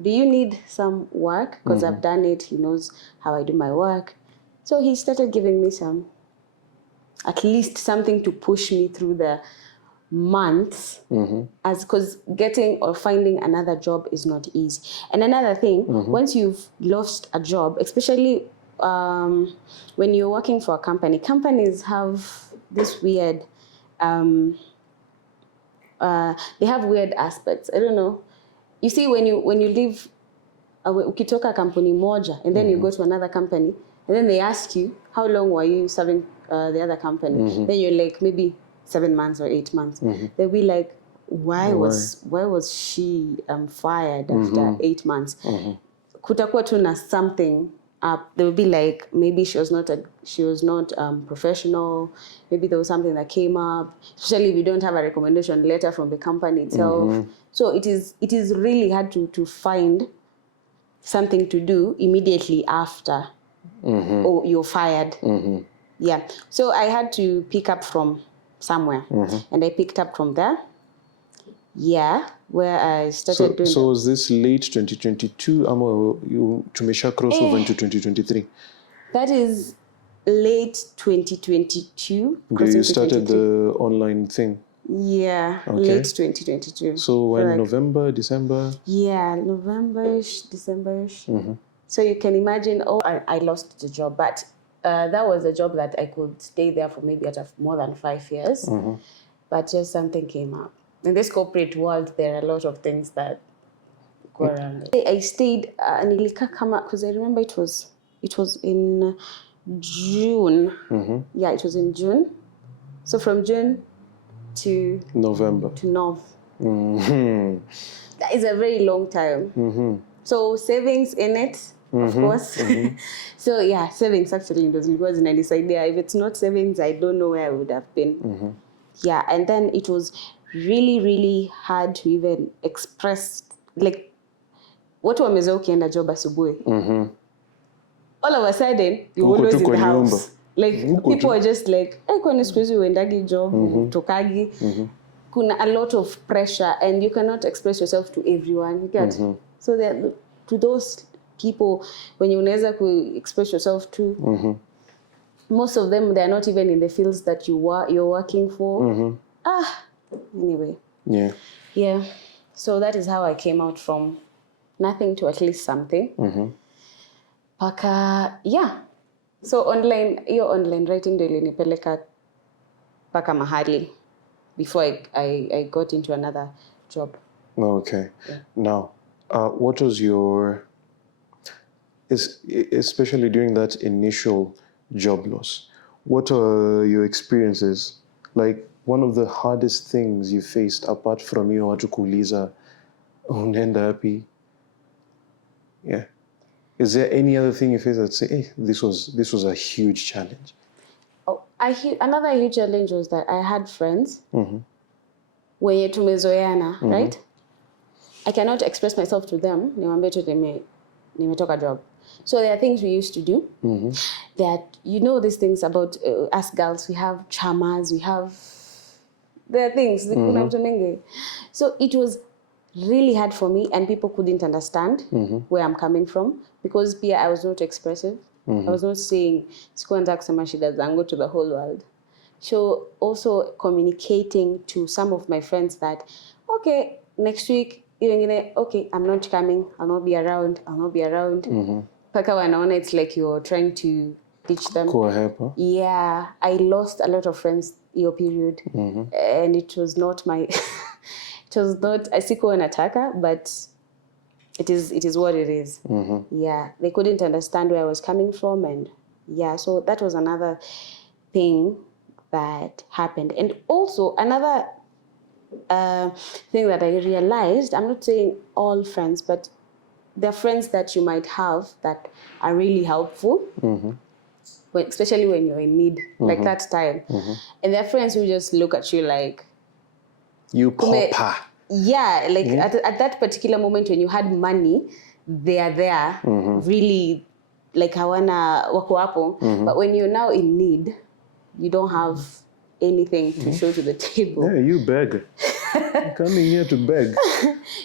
do you need some work? Because I've done it. He knows how I do my work. So he started giving me at least something to push me through the months, as because getting or finding another job is not easy. And another thing, once you've lost a job, especially when you're working for a company, companies have this weird, they have weird aspects. I don't know. You see, when you leave, ukitoka kampuni moja, and then you go to another company, and then they ask you, how long were you serving the other company? Then you're like, maybe 7 months or 8 months. They'll be like, why was she fired after 8 months? Kutakuwa tu na something up. They will be like, maybe she was not professional. Maybe there was something that came up. Especially if you don't have a recommendation letter from the company itself. So it is really hard to find something to do immediately after or you're fired. Yeah. So I had to pick up from somewhere, and I picked up from there. Yeah, where I started doing. So was this late 2022? You tumesha cross over into 2023? That is late 2022. You started the online thing? Yeah, late 2022. So when November, December? Yeah, November-ish, December-ish. So you can imagine, I lost the job, but that was a job that I could stay there for maybe more than 5 years. But just something came up. In this corporate world, there are a lot of things that go around. I stayed because I remember it was in June. Yeah, it was in June. So from June to November. That is a very long time. So savings in it, of course. So yeah, savings actually was in this idea. If it's not savings, I don't know where I would have been. Yeah, and then it was really, really hard to even express, like, what wameza ukienda job asubuhi. All of a sudden, you're always in the house. Like, people are just like, kwani siku hizi uendagi job, tokagi. Kuna a lot of pressure, and you cannot express yourself to everyone. You get? So to those people, when you unaweza express yourself to, most of them, they're not even in the fields that you're working for. Anyway. Yeah. So that is how I came out from nothing to at least something. Paka, yeah. So your online writing ndio ilinipeleka paka mahali before I got into another job. Okay. Yeah. Now, what was especially during that initial job loss, what are your experiences? Like, one of the hardest things you faced apart from you watu kuuliza unaenda wapi? Yeah. Is there any other thing you faced that say, hey, this was a huge challenge? Another huge challenge was that I had friends wenye tumezoeana, right? I cannot express myself to them. Niwaambie tu nimetoka job. So there are things we used to do that, these things about us girls, we have chamas, there are things. So it was really hard for me, and people couldn't understand where I'm coming from, because I was not expressive. I was not saying sikuwa nataka kusema shida zangu to the whole world. So also communicating to some of my friends that, okay, next week, okay, I'm not coming, I'll not be around. Paka wanaona it's like you're trying to teach them. Yeah, I lost a lot of friends your period. And it was not sikuwa nataka, but it is what it is. Yeah, they couldn't understand where I was coming from, and yeah, so that was another thing that happened. And also another thing that I realized, I'm not saying all friends, but there are friends that you might have that are really helpful, especially when you're in need, like that time. And there are friends who just look at you like, you pauper. Yeah, like at that particular moment when you had money, they are there, really, like hawana wako hapo. But when you're now in need, you don't have anything to show to the table. Yeah, you beg. You're coming here to beg.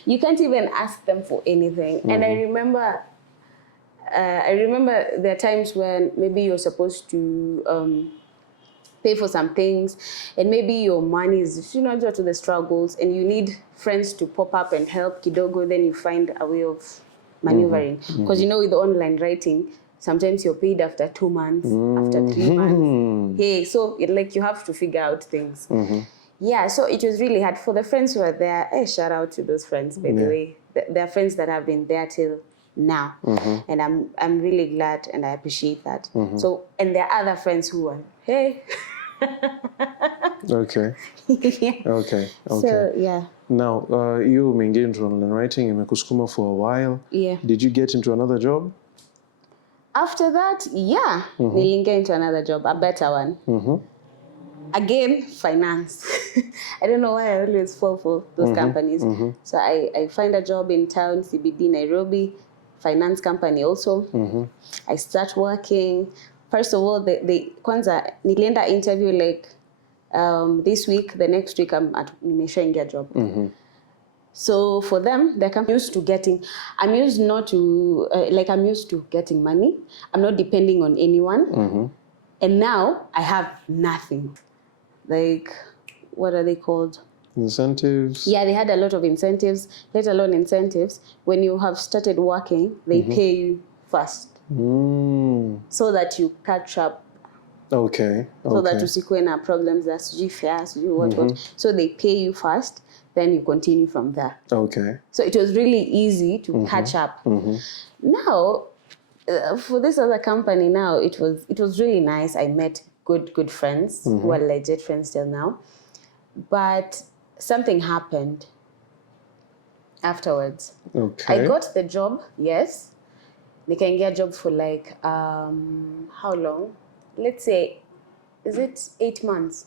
You can't even ask them for anything. And I remember there are times when maybe you're supposed to pay for some things, and maybe your money is, due to the struggles, and you need friends to pop up and help kidogo, then you find a way of maneuvering. Because with online writing, sometimes you're paid after 2 months, after 3 months. Hey, so you have to figure out things. Yeah, so it was really hard. For the friends who are there, shout out to those friends, by the way. There are friends that have been there till now. And I'm really glad, and I appreciate that. So, and there are other friends who are, hey. Okay. Okay. So, yeah. Now, you umeingia into online writing, imekusukuma for a while. Yeah. Did you get into another job? After that, yeah. Niliingia into another job, a better one. Again, finance. I don't know why I always fall for those companies. So I find a job in town, CBD, Nairobi, finance company also. I start working. First of all, kwanza nilienda interview this week, the next week nimeshaingia job. So for them, I'm used to getting money. I'm not depending on anyone. And now I have nothing. What are they called? Incentives? Yeah, they had a lot of incentives, let alone incentives. When you have started working, they pay you first. So that you catch up. Okay. So that usikuwe na problems za sijui fare, sijui what. So they pay you first, then you continue from there. Okay. So it was really easy to catch up. Now, for this other company now, it was really nice. I met good friends who are legit friends till now. But something happened afterwards. Okay. I got the job, yes. Nikaingia job for how long? Let's say, is it 8 months?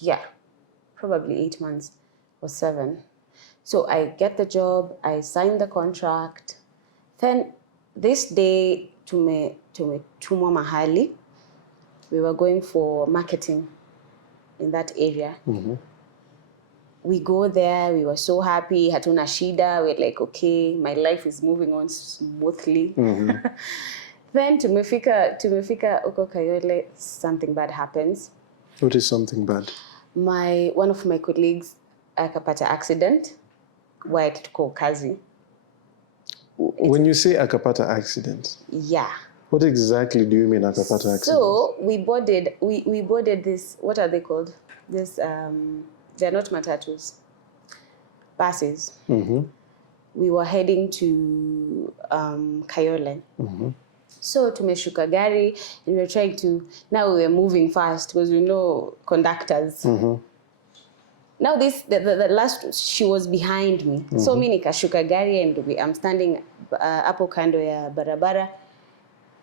Yeah, probably 8 months or 7. So I get the job, I sign the contract. Then this day, tumetumwa mahali. We were going for marketing in that area. We go there, we were so happy, hatuna shida, we're like, okay, my life is moving on smoothly. Then tumefika uko Kayole, something bad happens. What is something bad? One of my colleagues akapata accident while tuko kazi. When you say akapata accident, yeah. What exactly do you mean akapata accident? So we boarded this, what are they called? This they're not matatus, buses. We were heading to Kayole. So tumeshuka gari, and we were trying to, now we were moving fast because we know conductors. Now the last, she was behind me. So mi nikashuka gari, and I'm standing hapo kando ya barabara.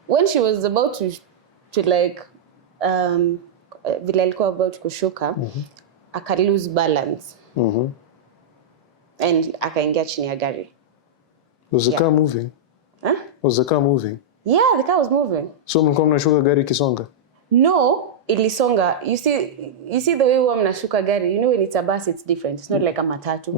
When she was about to vile alikuwa about kushuka, aka lose balance. And akaingia chini ya gari. Was the car moving? Huh? Was the car moving? Yeah, the car was moving. So mlikuwa mnashuka gari kisonga? No, ilisonga. You see the way huwa mnashuka gari, when it's a bus, it's different. It's not like a matatu.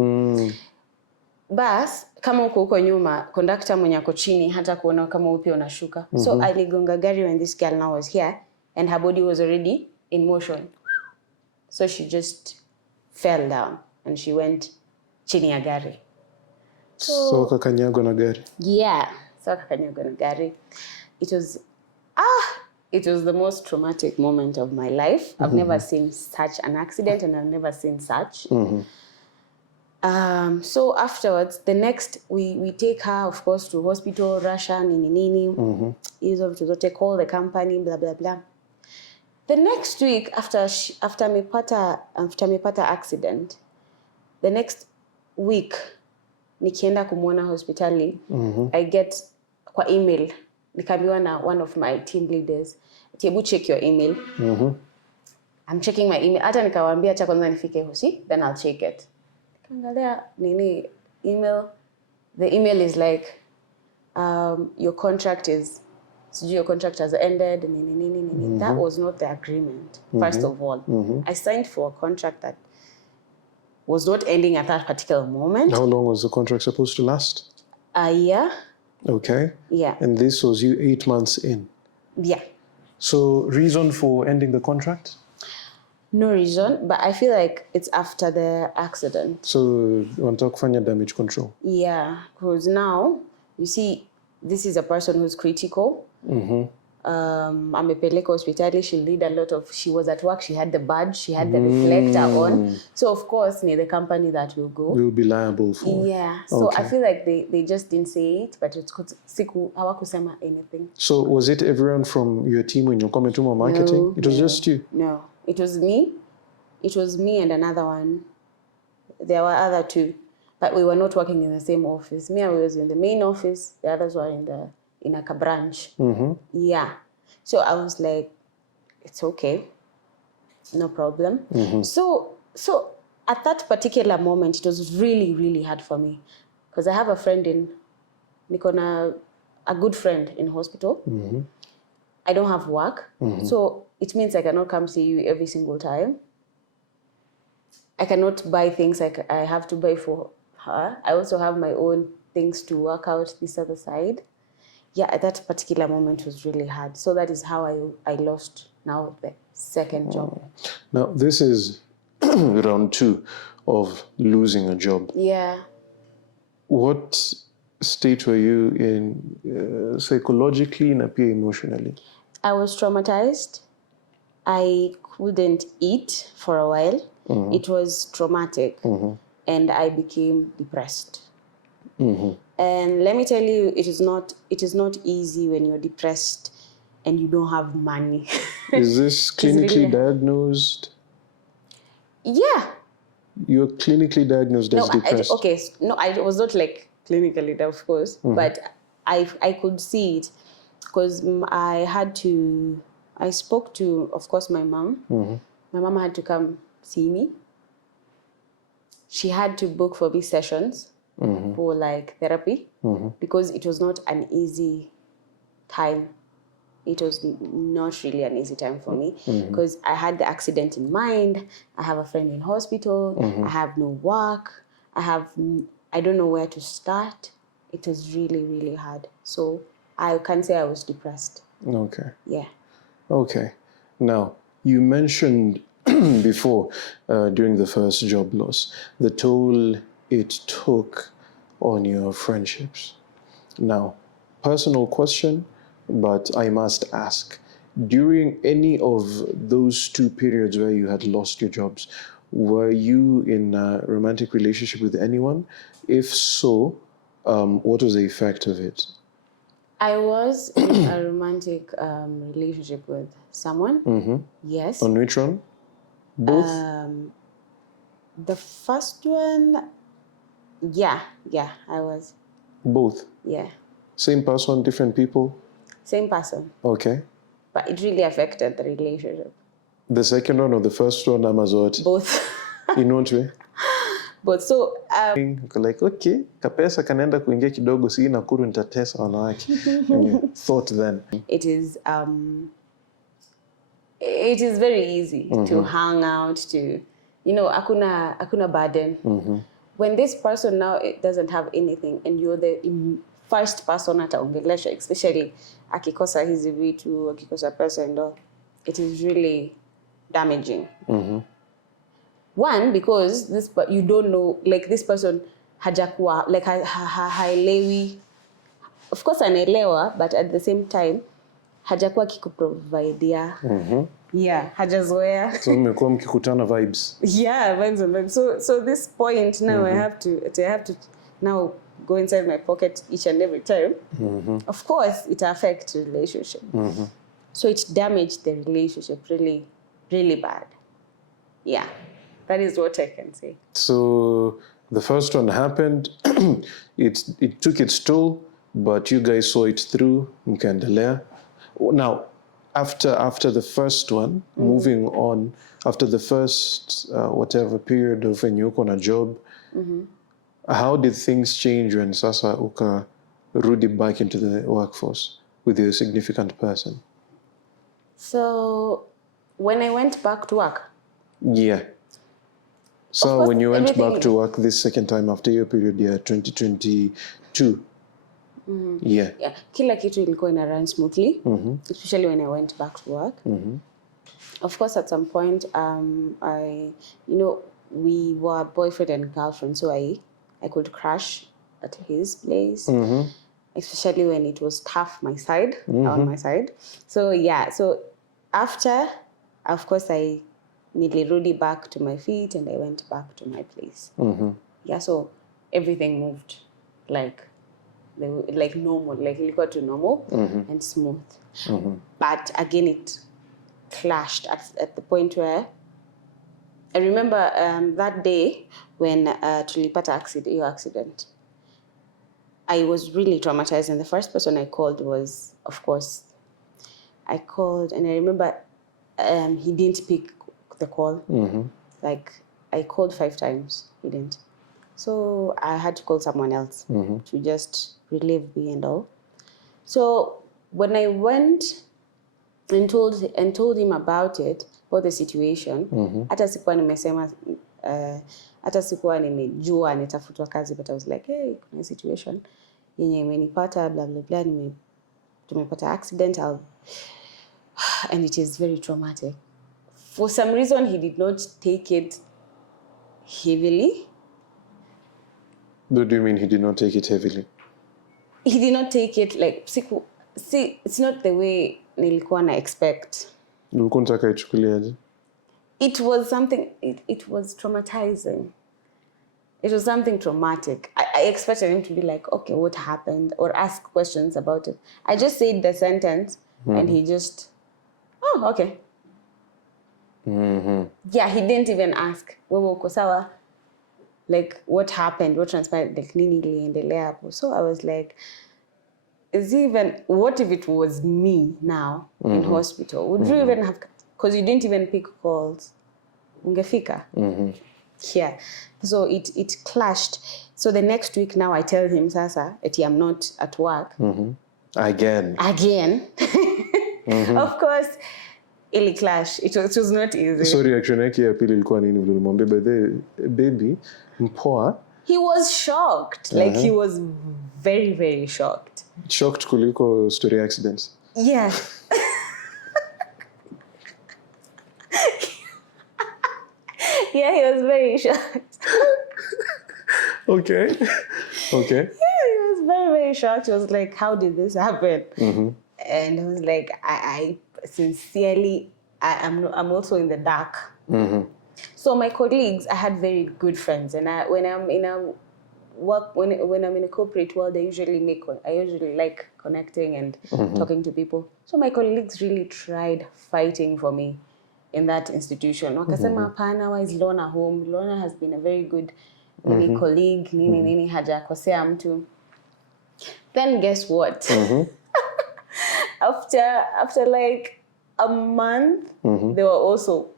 bus kama uko huko nyuma, conductor mwenye ako chini hata kuona kama upi unashuka. So aligonga gari when this girl now was here and her body was already in motion. So she just fell down and she went chini ya gari. So kakanyagwa na gari. Yeah, so kakanyagwa na gari. It was the most traumatic moment of my life. I've never seen such an accident and I've never seen such. So afterwards, the next, we take her, of course, to hospital, Russia, nini. Hizo vitu zote, call the company, blah, blah, blah. The next week, after mepata accident, the next week, nikienda kumwona hospitali, I get kwa email, nikaambiwa na one of my team leaders, hebu check your email. I'm checking my email. Hata nikawaambia acha kwanza nifike hosi, then I'll check it. Nikaangalia nini email. The email is like, your contract has ended, nini. That was not the agreement, first of all. I signed for a contract that was not ending at that particular moment. How long was the contract supposed to last? A year. Okay. Yeah. And this was you 8 months in? Yeah. So reason for ending the contract? No reason, but I feel like it's after the accident. So wanataka kufanya damage control? Yeah, because now, you see, this is a person who's critical. Amepeleka hospitali, she was at work, she had the badge, she had the reflector on. So of course, the company that will go. Will be liable for. Yeah, so I feel like they just didn't say it, but it's siku hawakusema anything. So was it everyone from your team when you come into marketing? No, it was just you? No, it was me. It was me and another one. There were other two, but we were not working in the same office. Me, I was in the main office. The others were in a branch. Yeah. So I was like, it's okay. No problem. So at that particular moment, it was really, really hard for me. Because I have a friend a good friend in hospital. I don't have work. So it means I cannot come see you every single time. I cannot buy things I have to buy for her. I also have my own things to work out this other side. Yeah, at that particular moment was really hard. So that is how I lost now the second job. Now, this is round 2 of losing a job. Yeah. What state were you in psychologically and emotionally? I was traumatized. I couldn't eat for a while. It was traumatic. And I became depressed. And let me tell you, it is not easy when you're depressed and you don't have money. Is this clinically diagnosed? Yeah. You're clinically diagnosed as depressed? I was not like clinically, of course, but I could see it because I spoke to, of course, my mom. My mom had to come see me. She had to book for me sessions for like therapy because it was not an easy time. It was not really an easy time for me because I had the accident in mind. I have a friend in hospital. I have no work. I don't know where to start. It was really, really hard. So I can say I was depressed. Okay. Yeah. Okay. Now, you mentioned before, during the first job loss, the toll it took on your friendships. Now, personal question, but I must ask, during any of those 2 periods where you had lost your jobs, were you in a romantic relationship with anyone? If so, what was the effect of it? I was in a romantic relationship with someone. Yes. On which one? Both? The first one, yeah, I was. Both? Yeah. Same person, different people? Same person. Okay. But it really affected the relationship. The second one or the first one, Amazon? Both. In what way? But so like, okay, kapesa kanaenda kuingia kidogo, si Nakuru nitatesa wanawake. Thought then. It is very easy to hang out, to, hakuna burden. when this person now it doesn't have anything and you're the first person ataongelesha, especially akikosa hizi vitu, akikosa pesa and all, it is really damaging. One, because you don't know, like this person hajakuwa, like haelewi. Of course anaelewa, but at the same time hajakuwa kikuprovidea. Yeah, hajazoea. So mmekuwa mkikutana vibes. Yeah, vibes. So this point now I have to now go inside my pocket each and every time. Of course it affects relationship. So it damaged the relationship really, really bad. Yeah, that is what I can say. So the first one happened, it took its toll, but you guys saw it through, mkaendelea. Now, after the first one, moving on, after the first whatever period of when you on a job, how did things change when sasa ukarudi back into the workforce with your significant person? So when I went back to work. Yeah. So when you went back to work this second time after your period, 2022. Yeah. Kila kitu ilikuwa ina run smoothly, especially when I went back to work. Of course, at some point, we were boyfriend and girlfriend, so I could crash at his place, especially when it was tough on my side. So yeah, so after, of course, I nilirudi back to my feet and I went back to my place. Yeah, so everything moved like normal, like ilikuwa to normal and smooth. But again, it clashed at the point where I remember that day when tulipata accident. I was really traumatized, and the first person I called was, of course, I called, and I remember he didn't pick the call. Like I called 5 times, he didn't. So I had to call someone else to just relieve me and all. So when I went and told him about the situation, hata sikuwa nimesema, hata sikuwa nimejua nitafutwa kazi, but I was like, hey, kuna situation yenye imenipata, blah blah blah, tumepata accident, and it is very traumatic. For some reason, he did not take it heavily. What do you mean he did not take it heavily? He did not take it like, see, it's not the way nilikuwa na expect. Ulikuwa unataka ichukuliaje? It was something, it was traumatizing. It was something traumatic. I expected him to be like, okay, what happened? Or ask questions about it. I just said the sentence and he just, oh, okay. Yeah, he didn't even ask. Wewe uko sawa? Like, what happened? What transpired? Like, nini iliendelea hapo? So I was like, what if it was me now in hospital? Would you even have, because you didn't even pick calls. Ungefika. Yeah. So it clashed. So the next week now I tell him, Sasa, eti I'm not at work. Again. Of course, ili clash. It was not easy. So reaction yake ya pili ilikuwa nini vile ulimwambia baby mpoa? He was shocked. Like he was very, very shocked. Shocked kuliko story accidents. Yeah. Yeah, he was very shocked. Okay. Yeah, he was very, very shocked. He was like, how did this happen? And I was like, I sincerely, I'm also in the dark. So my colleagues, I had very good friends, and when I'm in a work, when I'm in a corporate world, I usually like connecting and talking to people. So my colleagues really tried fighting for me in that institution. Wakasema hapana, why is Lona home? Lona has been a very good colleague, nini hajakosea mtu. Then guess what? After like a month, they were also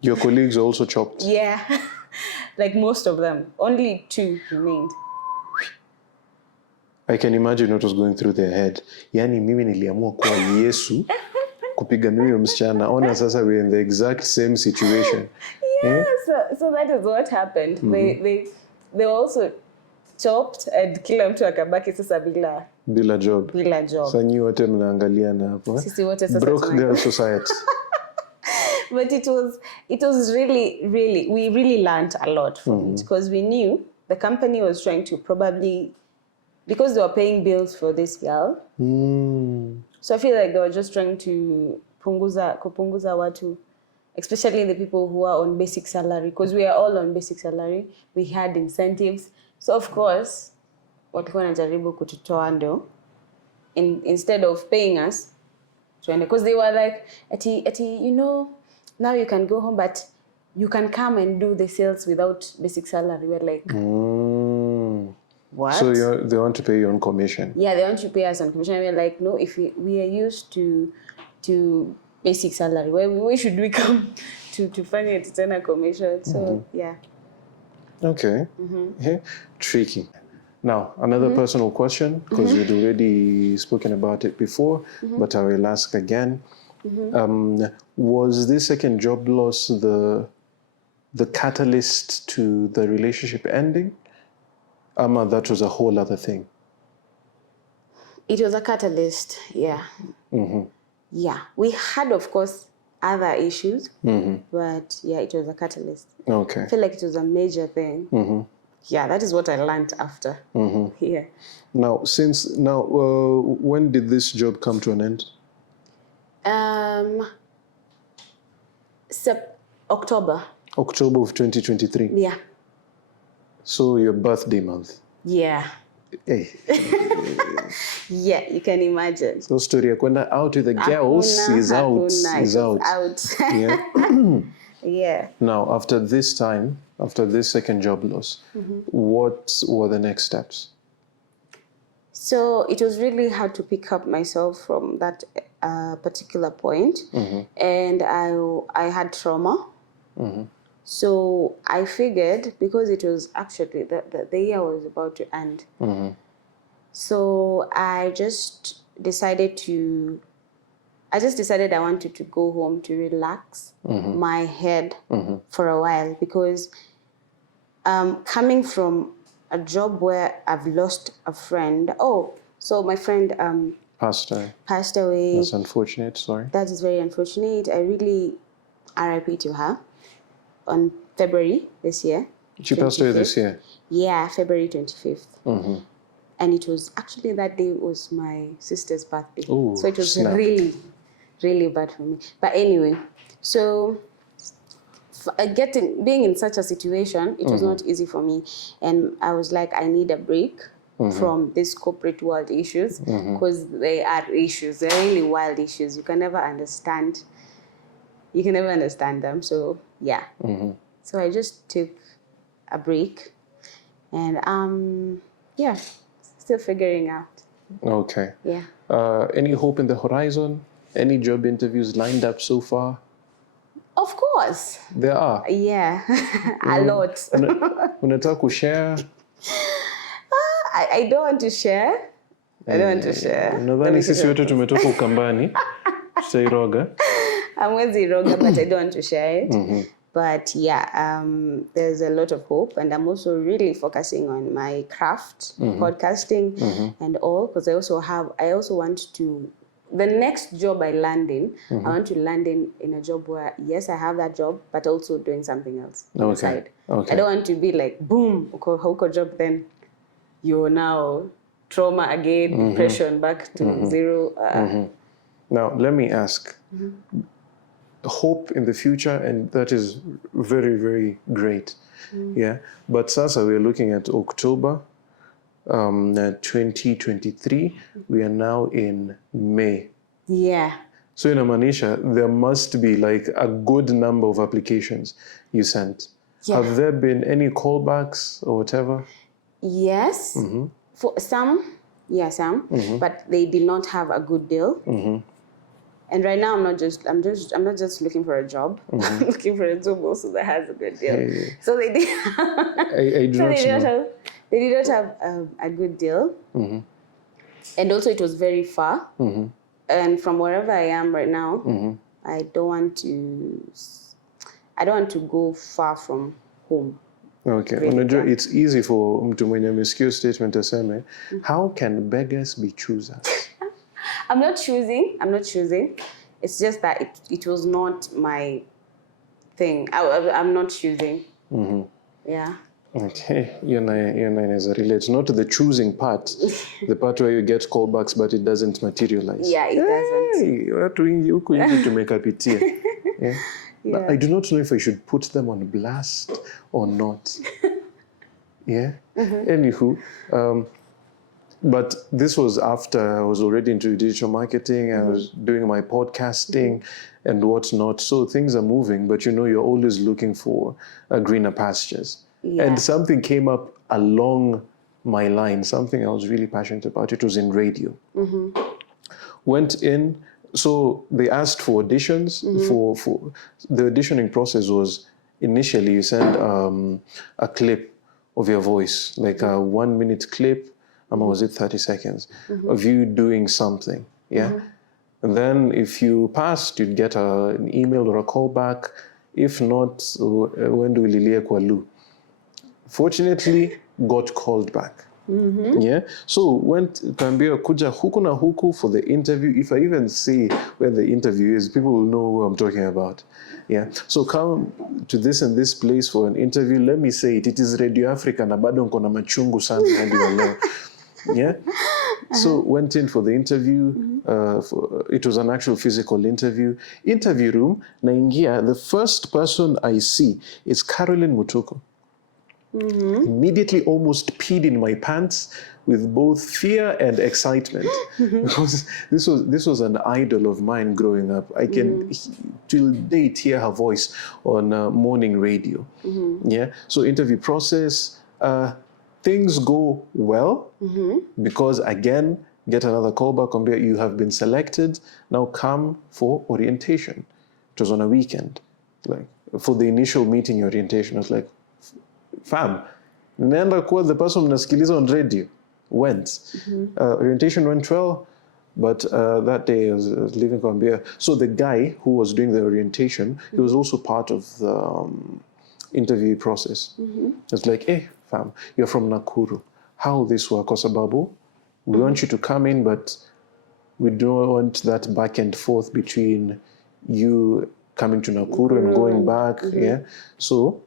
your colleagues also chopped. Yeah. Like most of them. Only 2 remained. I can imagine what was going through their head. Yani mimi niliamua kuwa Yesu kupigania huyo msichana. Ona sasa we're in the exact same situation. Yeah, so that is what happened. They were also chopped and kila mtu akabaki sasa Bila job. Sasa nyi wote mnaangaliana hapo. Sisi wote sasa Broke girl society. But it was really, we really learned a lot from it, because we knew the company was trying to probably, because they were paying bills for this girl. So I feel like they were just trying to kupunguza watu, especially the people who are on basic salary, because we are all on basic salary. We had incentives. So of course, walikuwa wanajaribu kututoa ndo, instead of paying us, because they were like, you know, now you can go home, but you can come and do the sales without basic salary. We're like, what? So they want to pay you on commission? Yeah, they want to pay us on commission. We're like, no, if we are used to basic salary, why should we come to find it tena commission? So yeah. Okay. Yeah. Tricky. Now, another personal question, because we'd already spoken about it before, but I will ask again. Was this second job loss the catalyst to the relationship ending? That was a whole other thing. It was a catalyst, yeah. Yeah, we had, of course, other issues, but yeah, it was a catalyst. Okay. I feel like it was a major thing. Yeah, that is what I learned after. Yeah. Now, when did this job come to an end? October. October of 2023? Yeah. So your birthday month? Yeah. Hey. Yeah, you can imagine. So story ya kwenda out with the girls is out. Yeah. Yeah. Now, after this second job loss, what were the next steps? So it was really hard to pick up myself from that particular point. And I had trauma. So I figured, because it was actually the year was about to end. So I just decided I wanted to go home to relax my head for a while, because coming from a job where I've lost a friend. Oh, so my friend Passed away. That's unfortunate, sorry. That is very unfortunate. I really RIP to her on February this year. She passed away this year? Yeah, February 25th. And it was actually, that day was my sister's birthday. Ooh, so it was snap. really, really bad for me. But anyway, so being in such a situation, it was not easy for me. And I was like, I need a break from these corporate world issues, because they are issues. They're really wild issues. You can never understand them. So yeah. So I just took a break, and yeah, still figuring out. Okay. Yeah. Any hope in the horizon? Any job interviews lined up so far? Of course. There are? Yeah, a lot. Unataka kushare? I don't want to share. Nadhani sisi wote tumetoka Ukambani. Tutairoga. Hamwezi roga, but I don't want to share it. But yeah, there's a lot of hope, and I'm also really focusing on my craft, podcasting, and all, because I also want to. The next job I land in, I want to land in a job where, yes, I have that job, but also doing something else on the side. Okay. I don't want to be like, boom, hauko job, then you're now trauma again, depression, back to zero. Now, let me ask. Hope in the future, and that is very, very great. Yeah. But sasa, we're looking at October 2023. We are now in May. Yeah. So in Amanisha, there must be like a good number of applications you sent. Yeah. Have there been any callbacks or whatever? Yes. For some, but they did not have a good deal. And right now, I'm not just looking for a job. I'm looking for a job also that has a good deal. Yeah. So they did. I do not know. They did not have a good deal. And also, it was very far. And from wherever I am right now, I don't want to. I don't want to go far from home. Okay. Really, Unajua, yeah. it's easy for mtu mwenye amesikia statement aseme, how can beggars be choosers? I'm not choosing. It's just that it was not my thing. I'm not choosing. Yeah. Okay, you and I as a relate, not the choosing part, the part where you get callbacks but it doesn't materialize. Yeah, it doesn't. Hey, watu wengi huku hivi tumekapitia. Yeah. Yeah. I do not know if I should put them on blast or not. Yeah. Anywho, but this was after I was already into digital marketing. I was doing my podcasting and whatnot. So things are moving, but you're always looking for greener pastures. Yeah. And something came up along my line, something I was really passionate about. It was in radio. Went in, so they asked for auditions. For the auditioning process was initially you send a clip of your voice, like a 1 minute clip, was it 30 seconds, of you doing something, yeah? And then if you passed, you'd get an email or a call back. If not, when do ulilia kwa Lu? Fortunately, got called back. Yeah, so went kaambia kuja huku na huku for the interview. If I even say where the interview is, people will know who I'm talking about. Yeah, so come to this and this place for an interview. Let me say it is Radio Africa na bado nko na machungu sana hadi wa leo. Yeah, so went in for the interview. It was an actual physical interview room. Naingia, the first person I see is Caroline Mutuku. Immediately almost peed in my pants with both fear and excitement because this was an idol of mine growing up. I can till date hear her voice on morning radio. Yeah, so interview process, things go well because again get another callback on you have been selected, now come for orientation. It was on a weekend, like for the initial meeting orientation. I was like, fam, nimeenda kuwa the person mnasikiliza on radio. Went. Orientation went well, but that day I was leaving Colombia. So the guy who was doing the orientation, he was also part of the interview process. It's like, hey, fam, you're from Nakuru. How will this work? Kwa sababu, we want you to come in, but we don't want that back and forth between you coming to Nakuru and going back. Yeah. So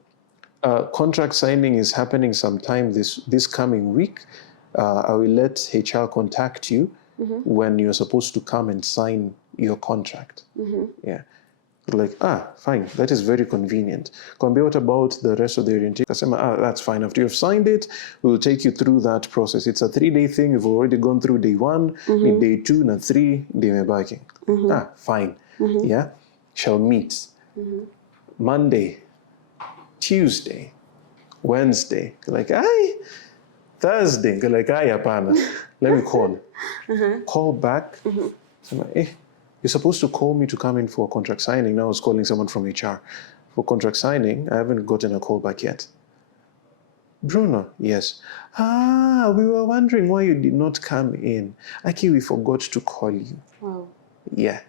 contract signing is happening sometime this coming week. I will let HR contact you when you're supposed to come and sign your contract. Yeah. Like, fine, that is very convenient. Kwambia, what about the rest of the orientation? Kasema, that's fine. After you've signed it, we'll take you through that process. It's a 3-day thing. You've already gone through day 1, day 2, na 3, day mebaki. Fine. Yeah. Shall meet. Monday, Tuesday, Wednesday. Like, Thursday. Like, hapana. Let me call. Call back. Say, you're supposed to call me to come in for a contract signing. Now I was calling someone from HR. For contract signing, I haven't gotten a call back yet. Bruno, yes. We were wondering why you did not come in. Aki, we forgot to call you. Wow. Yeah.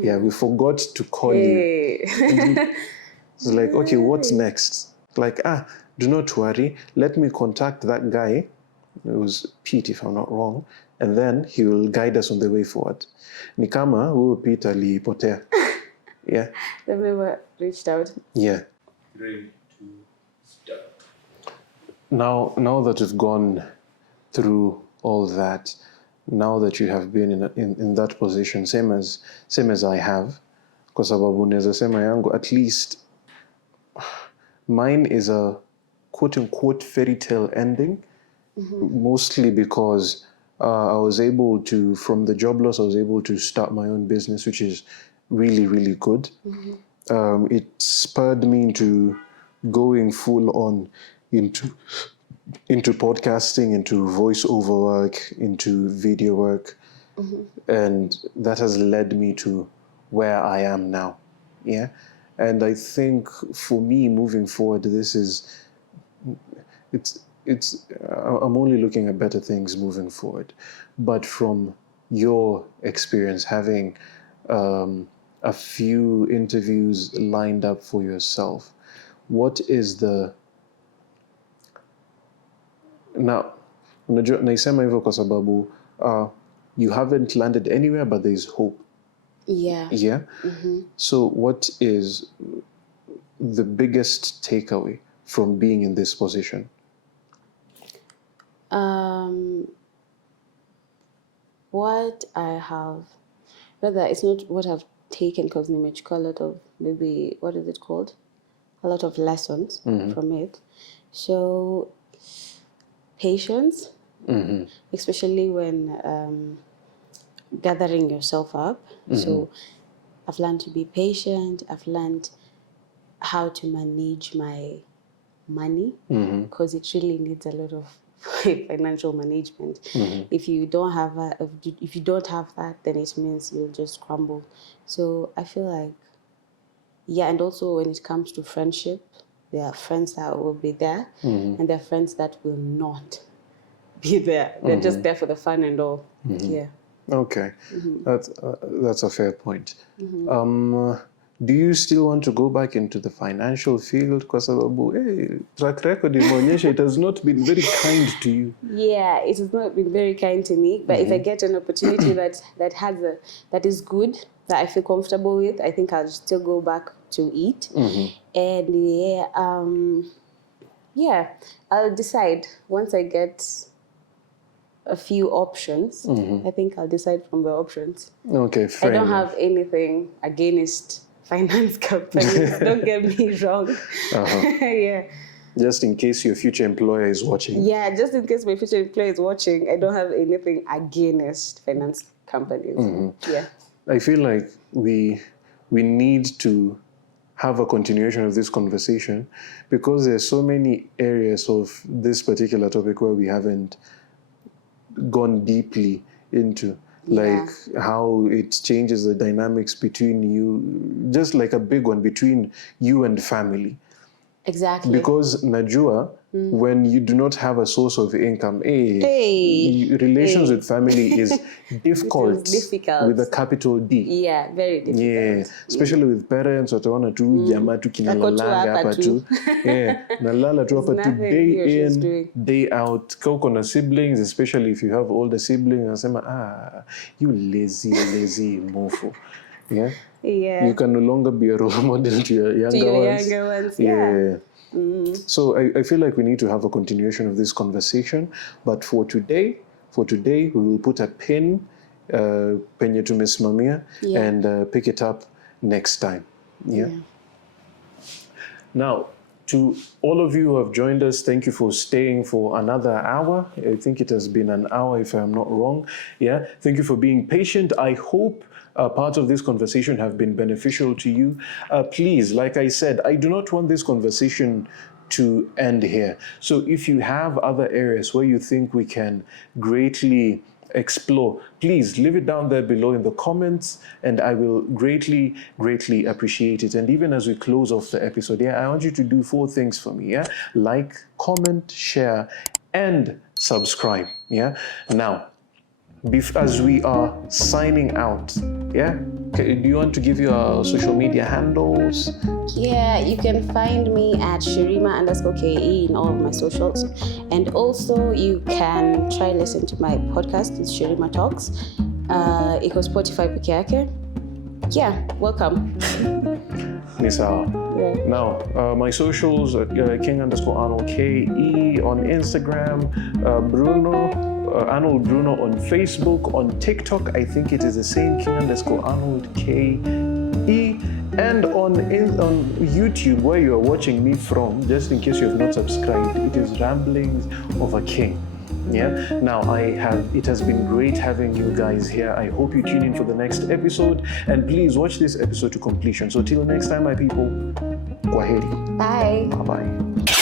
Yeah, we forgot to call you. It's like, okay, what's next? Like, do not worry. Let me contact that guy. It was Pete, if I'm not wrong. And then he will guide us on the way forward. Ni kama huyo Pete alipotea. Yeah. They've never reached out. Yeah. Ready to start. Now that you've gone through all that, now that you have been in that position, same as I have, kwa sababu naweza sema yangu, at least mine is a quote-unquote fairy tale ending, mostly because I was able to, from the job loss, I was able to start my own business, which is really, really good. It spurred me into going full on into podcasting, into voiceover work, into video work. And that has led me to where I am now. Yeah. And I think for me moving forward, I'm only looking at better things moving forward. But from your experience, having a few interviews lined up for yourself, what is the now unajua naisema hivyo kwa sababu you haven't landed anywhere but there is hope. Yeah. So what is the biggest takeaway from being in this position? What I have, rather, it's not what I've taken, because nimechukua a lot of, maybe, what is it called? A lot of lessons from it. So, patience, especially when gathering yourself up. So, I've learned to be patient. I've learned how to manage my money, because it really needs a lot of financial management. If you don't have that, then it means you'll just crumble. So I feel like, and also when it comes to friendship, there are friends that will be there, and there are friends that will not be there. They're just there for the fun and all. Yeah. Okay, that's a fair point. Do you still want to go back into the financial field? Kwa sababu, track record imeonyesha it has not been very kind to you. Yeah, it has not been very kind to me. But if I get an opportunity that is good, that I feel comfortable with, I think I'll still go back to it. And I'll decide once I get a few options. I think I'll decide from the options. Okay, fair I don't enough. have anything against finance companies. Don't get me wrong. Yeah. Just in case your future employer is watching. Yeah, just in case my future employer is watching, I don't have anything against finance companies. Yeah. I feel like we need to have a continuation of this conversation, because there's so many areas of this particular topic where we haven't gone deeply into, like how it changes the dynamics between you, just like a big one between you and family. Exactly. Because najua, when you do not have a source of income, relations with family is difficult, It is difficult. with a capital D. Yeah, very difficult. Yeah, especially with parents, wataona tu jamaa tu kinalalanga hapa tu. Yeah, nalala tu hapa tu, nothing day he or she is in, doing. day out. Kama uko na siblings, especially if you have older siblings, nasema, you lazy mofo. Yeah. Yeah. You can no longer be a role model to your younger ones. Yeah. So I feel like we need to have a continuation of this conversation. But for today, we will put a pin, penye tumesimamia, and pick it up next time. Yeah. Now, to all of you who have joined us, thank you for staying for another hour. I think it has been an hour, if I'm not wrong. Yeah. Thank you for being patient. I hope part of this conversation have been beneficial to you. Please, like I said, I do not want this conversation to end here. So if you have other areas where you think we can greatly explore, please leave it down there below in the comments, and I will greatly appreciate it. And even as we close off the episode, I want you to do 4 things for me. Like, comment, share, and subscribe. Now, as we are signing out, okay, do you want to give your social media handles? Yeah, you can find me at Shirima_KE in all of my socials. And also you can try listen to my podcast, it's Shirima Talks. Iko Spotify peke yake. Yeah, welcome. Nisa. Now, my socials, King_Arnold KE on Instagram, Arnold Bruno on Facebook, on TikTok, I think it is the same, King_Arnold KE, and on YouTube, where you are watching me from, just in case you have not subscribed, it is Ramblings of a King. Now it has been great having you guys here. I hope you tune in for the next episode, and please watch this episode to completion. So till next time, my people, kwaheri. Bye. Bye-bye.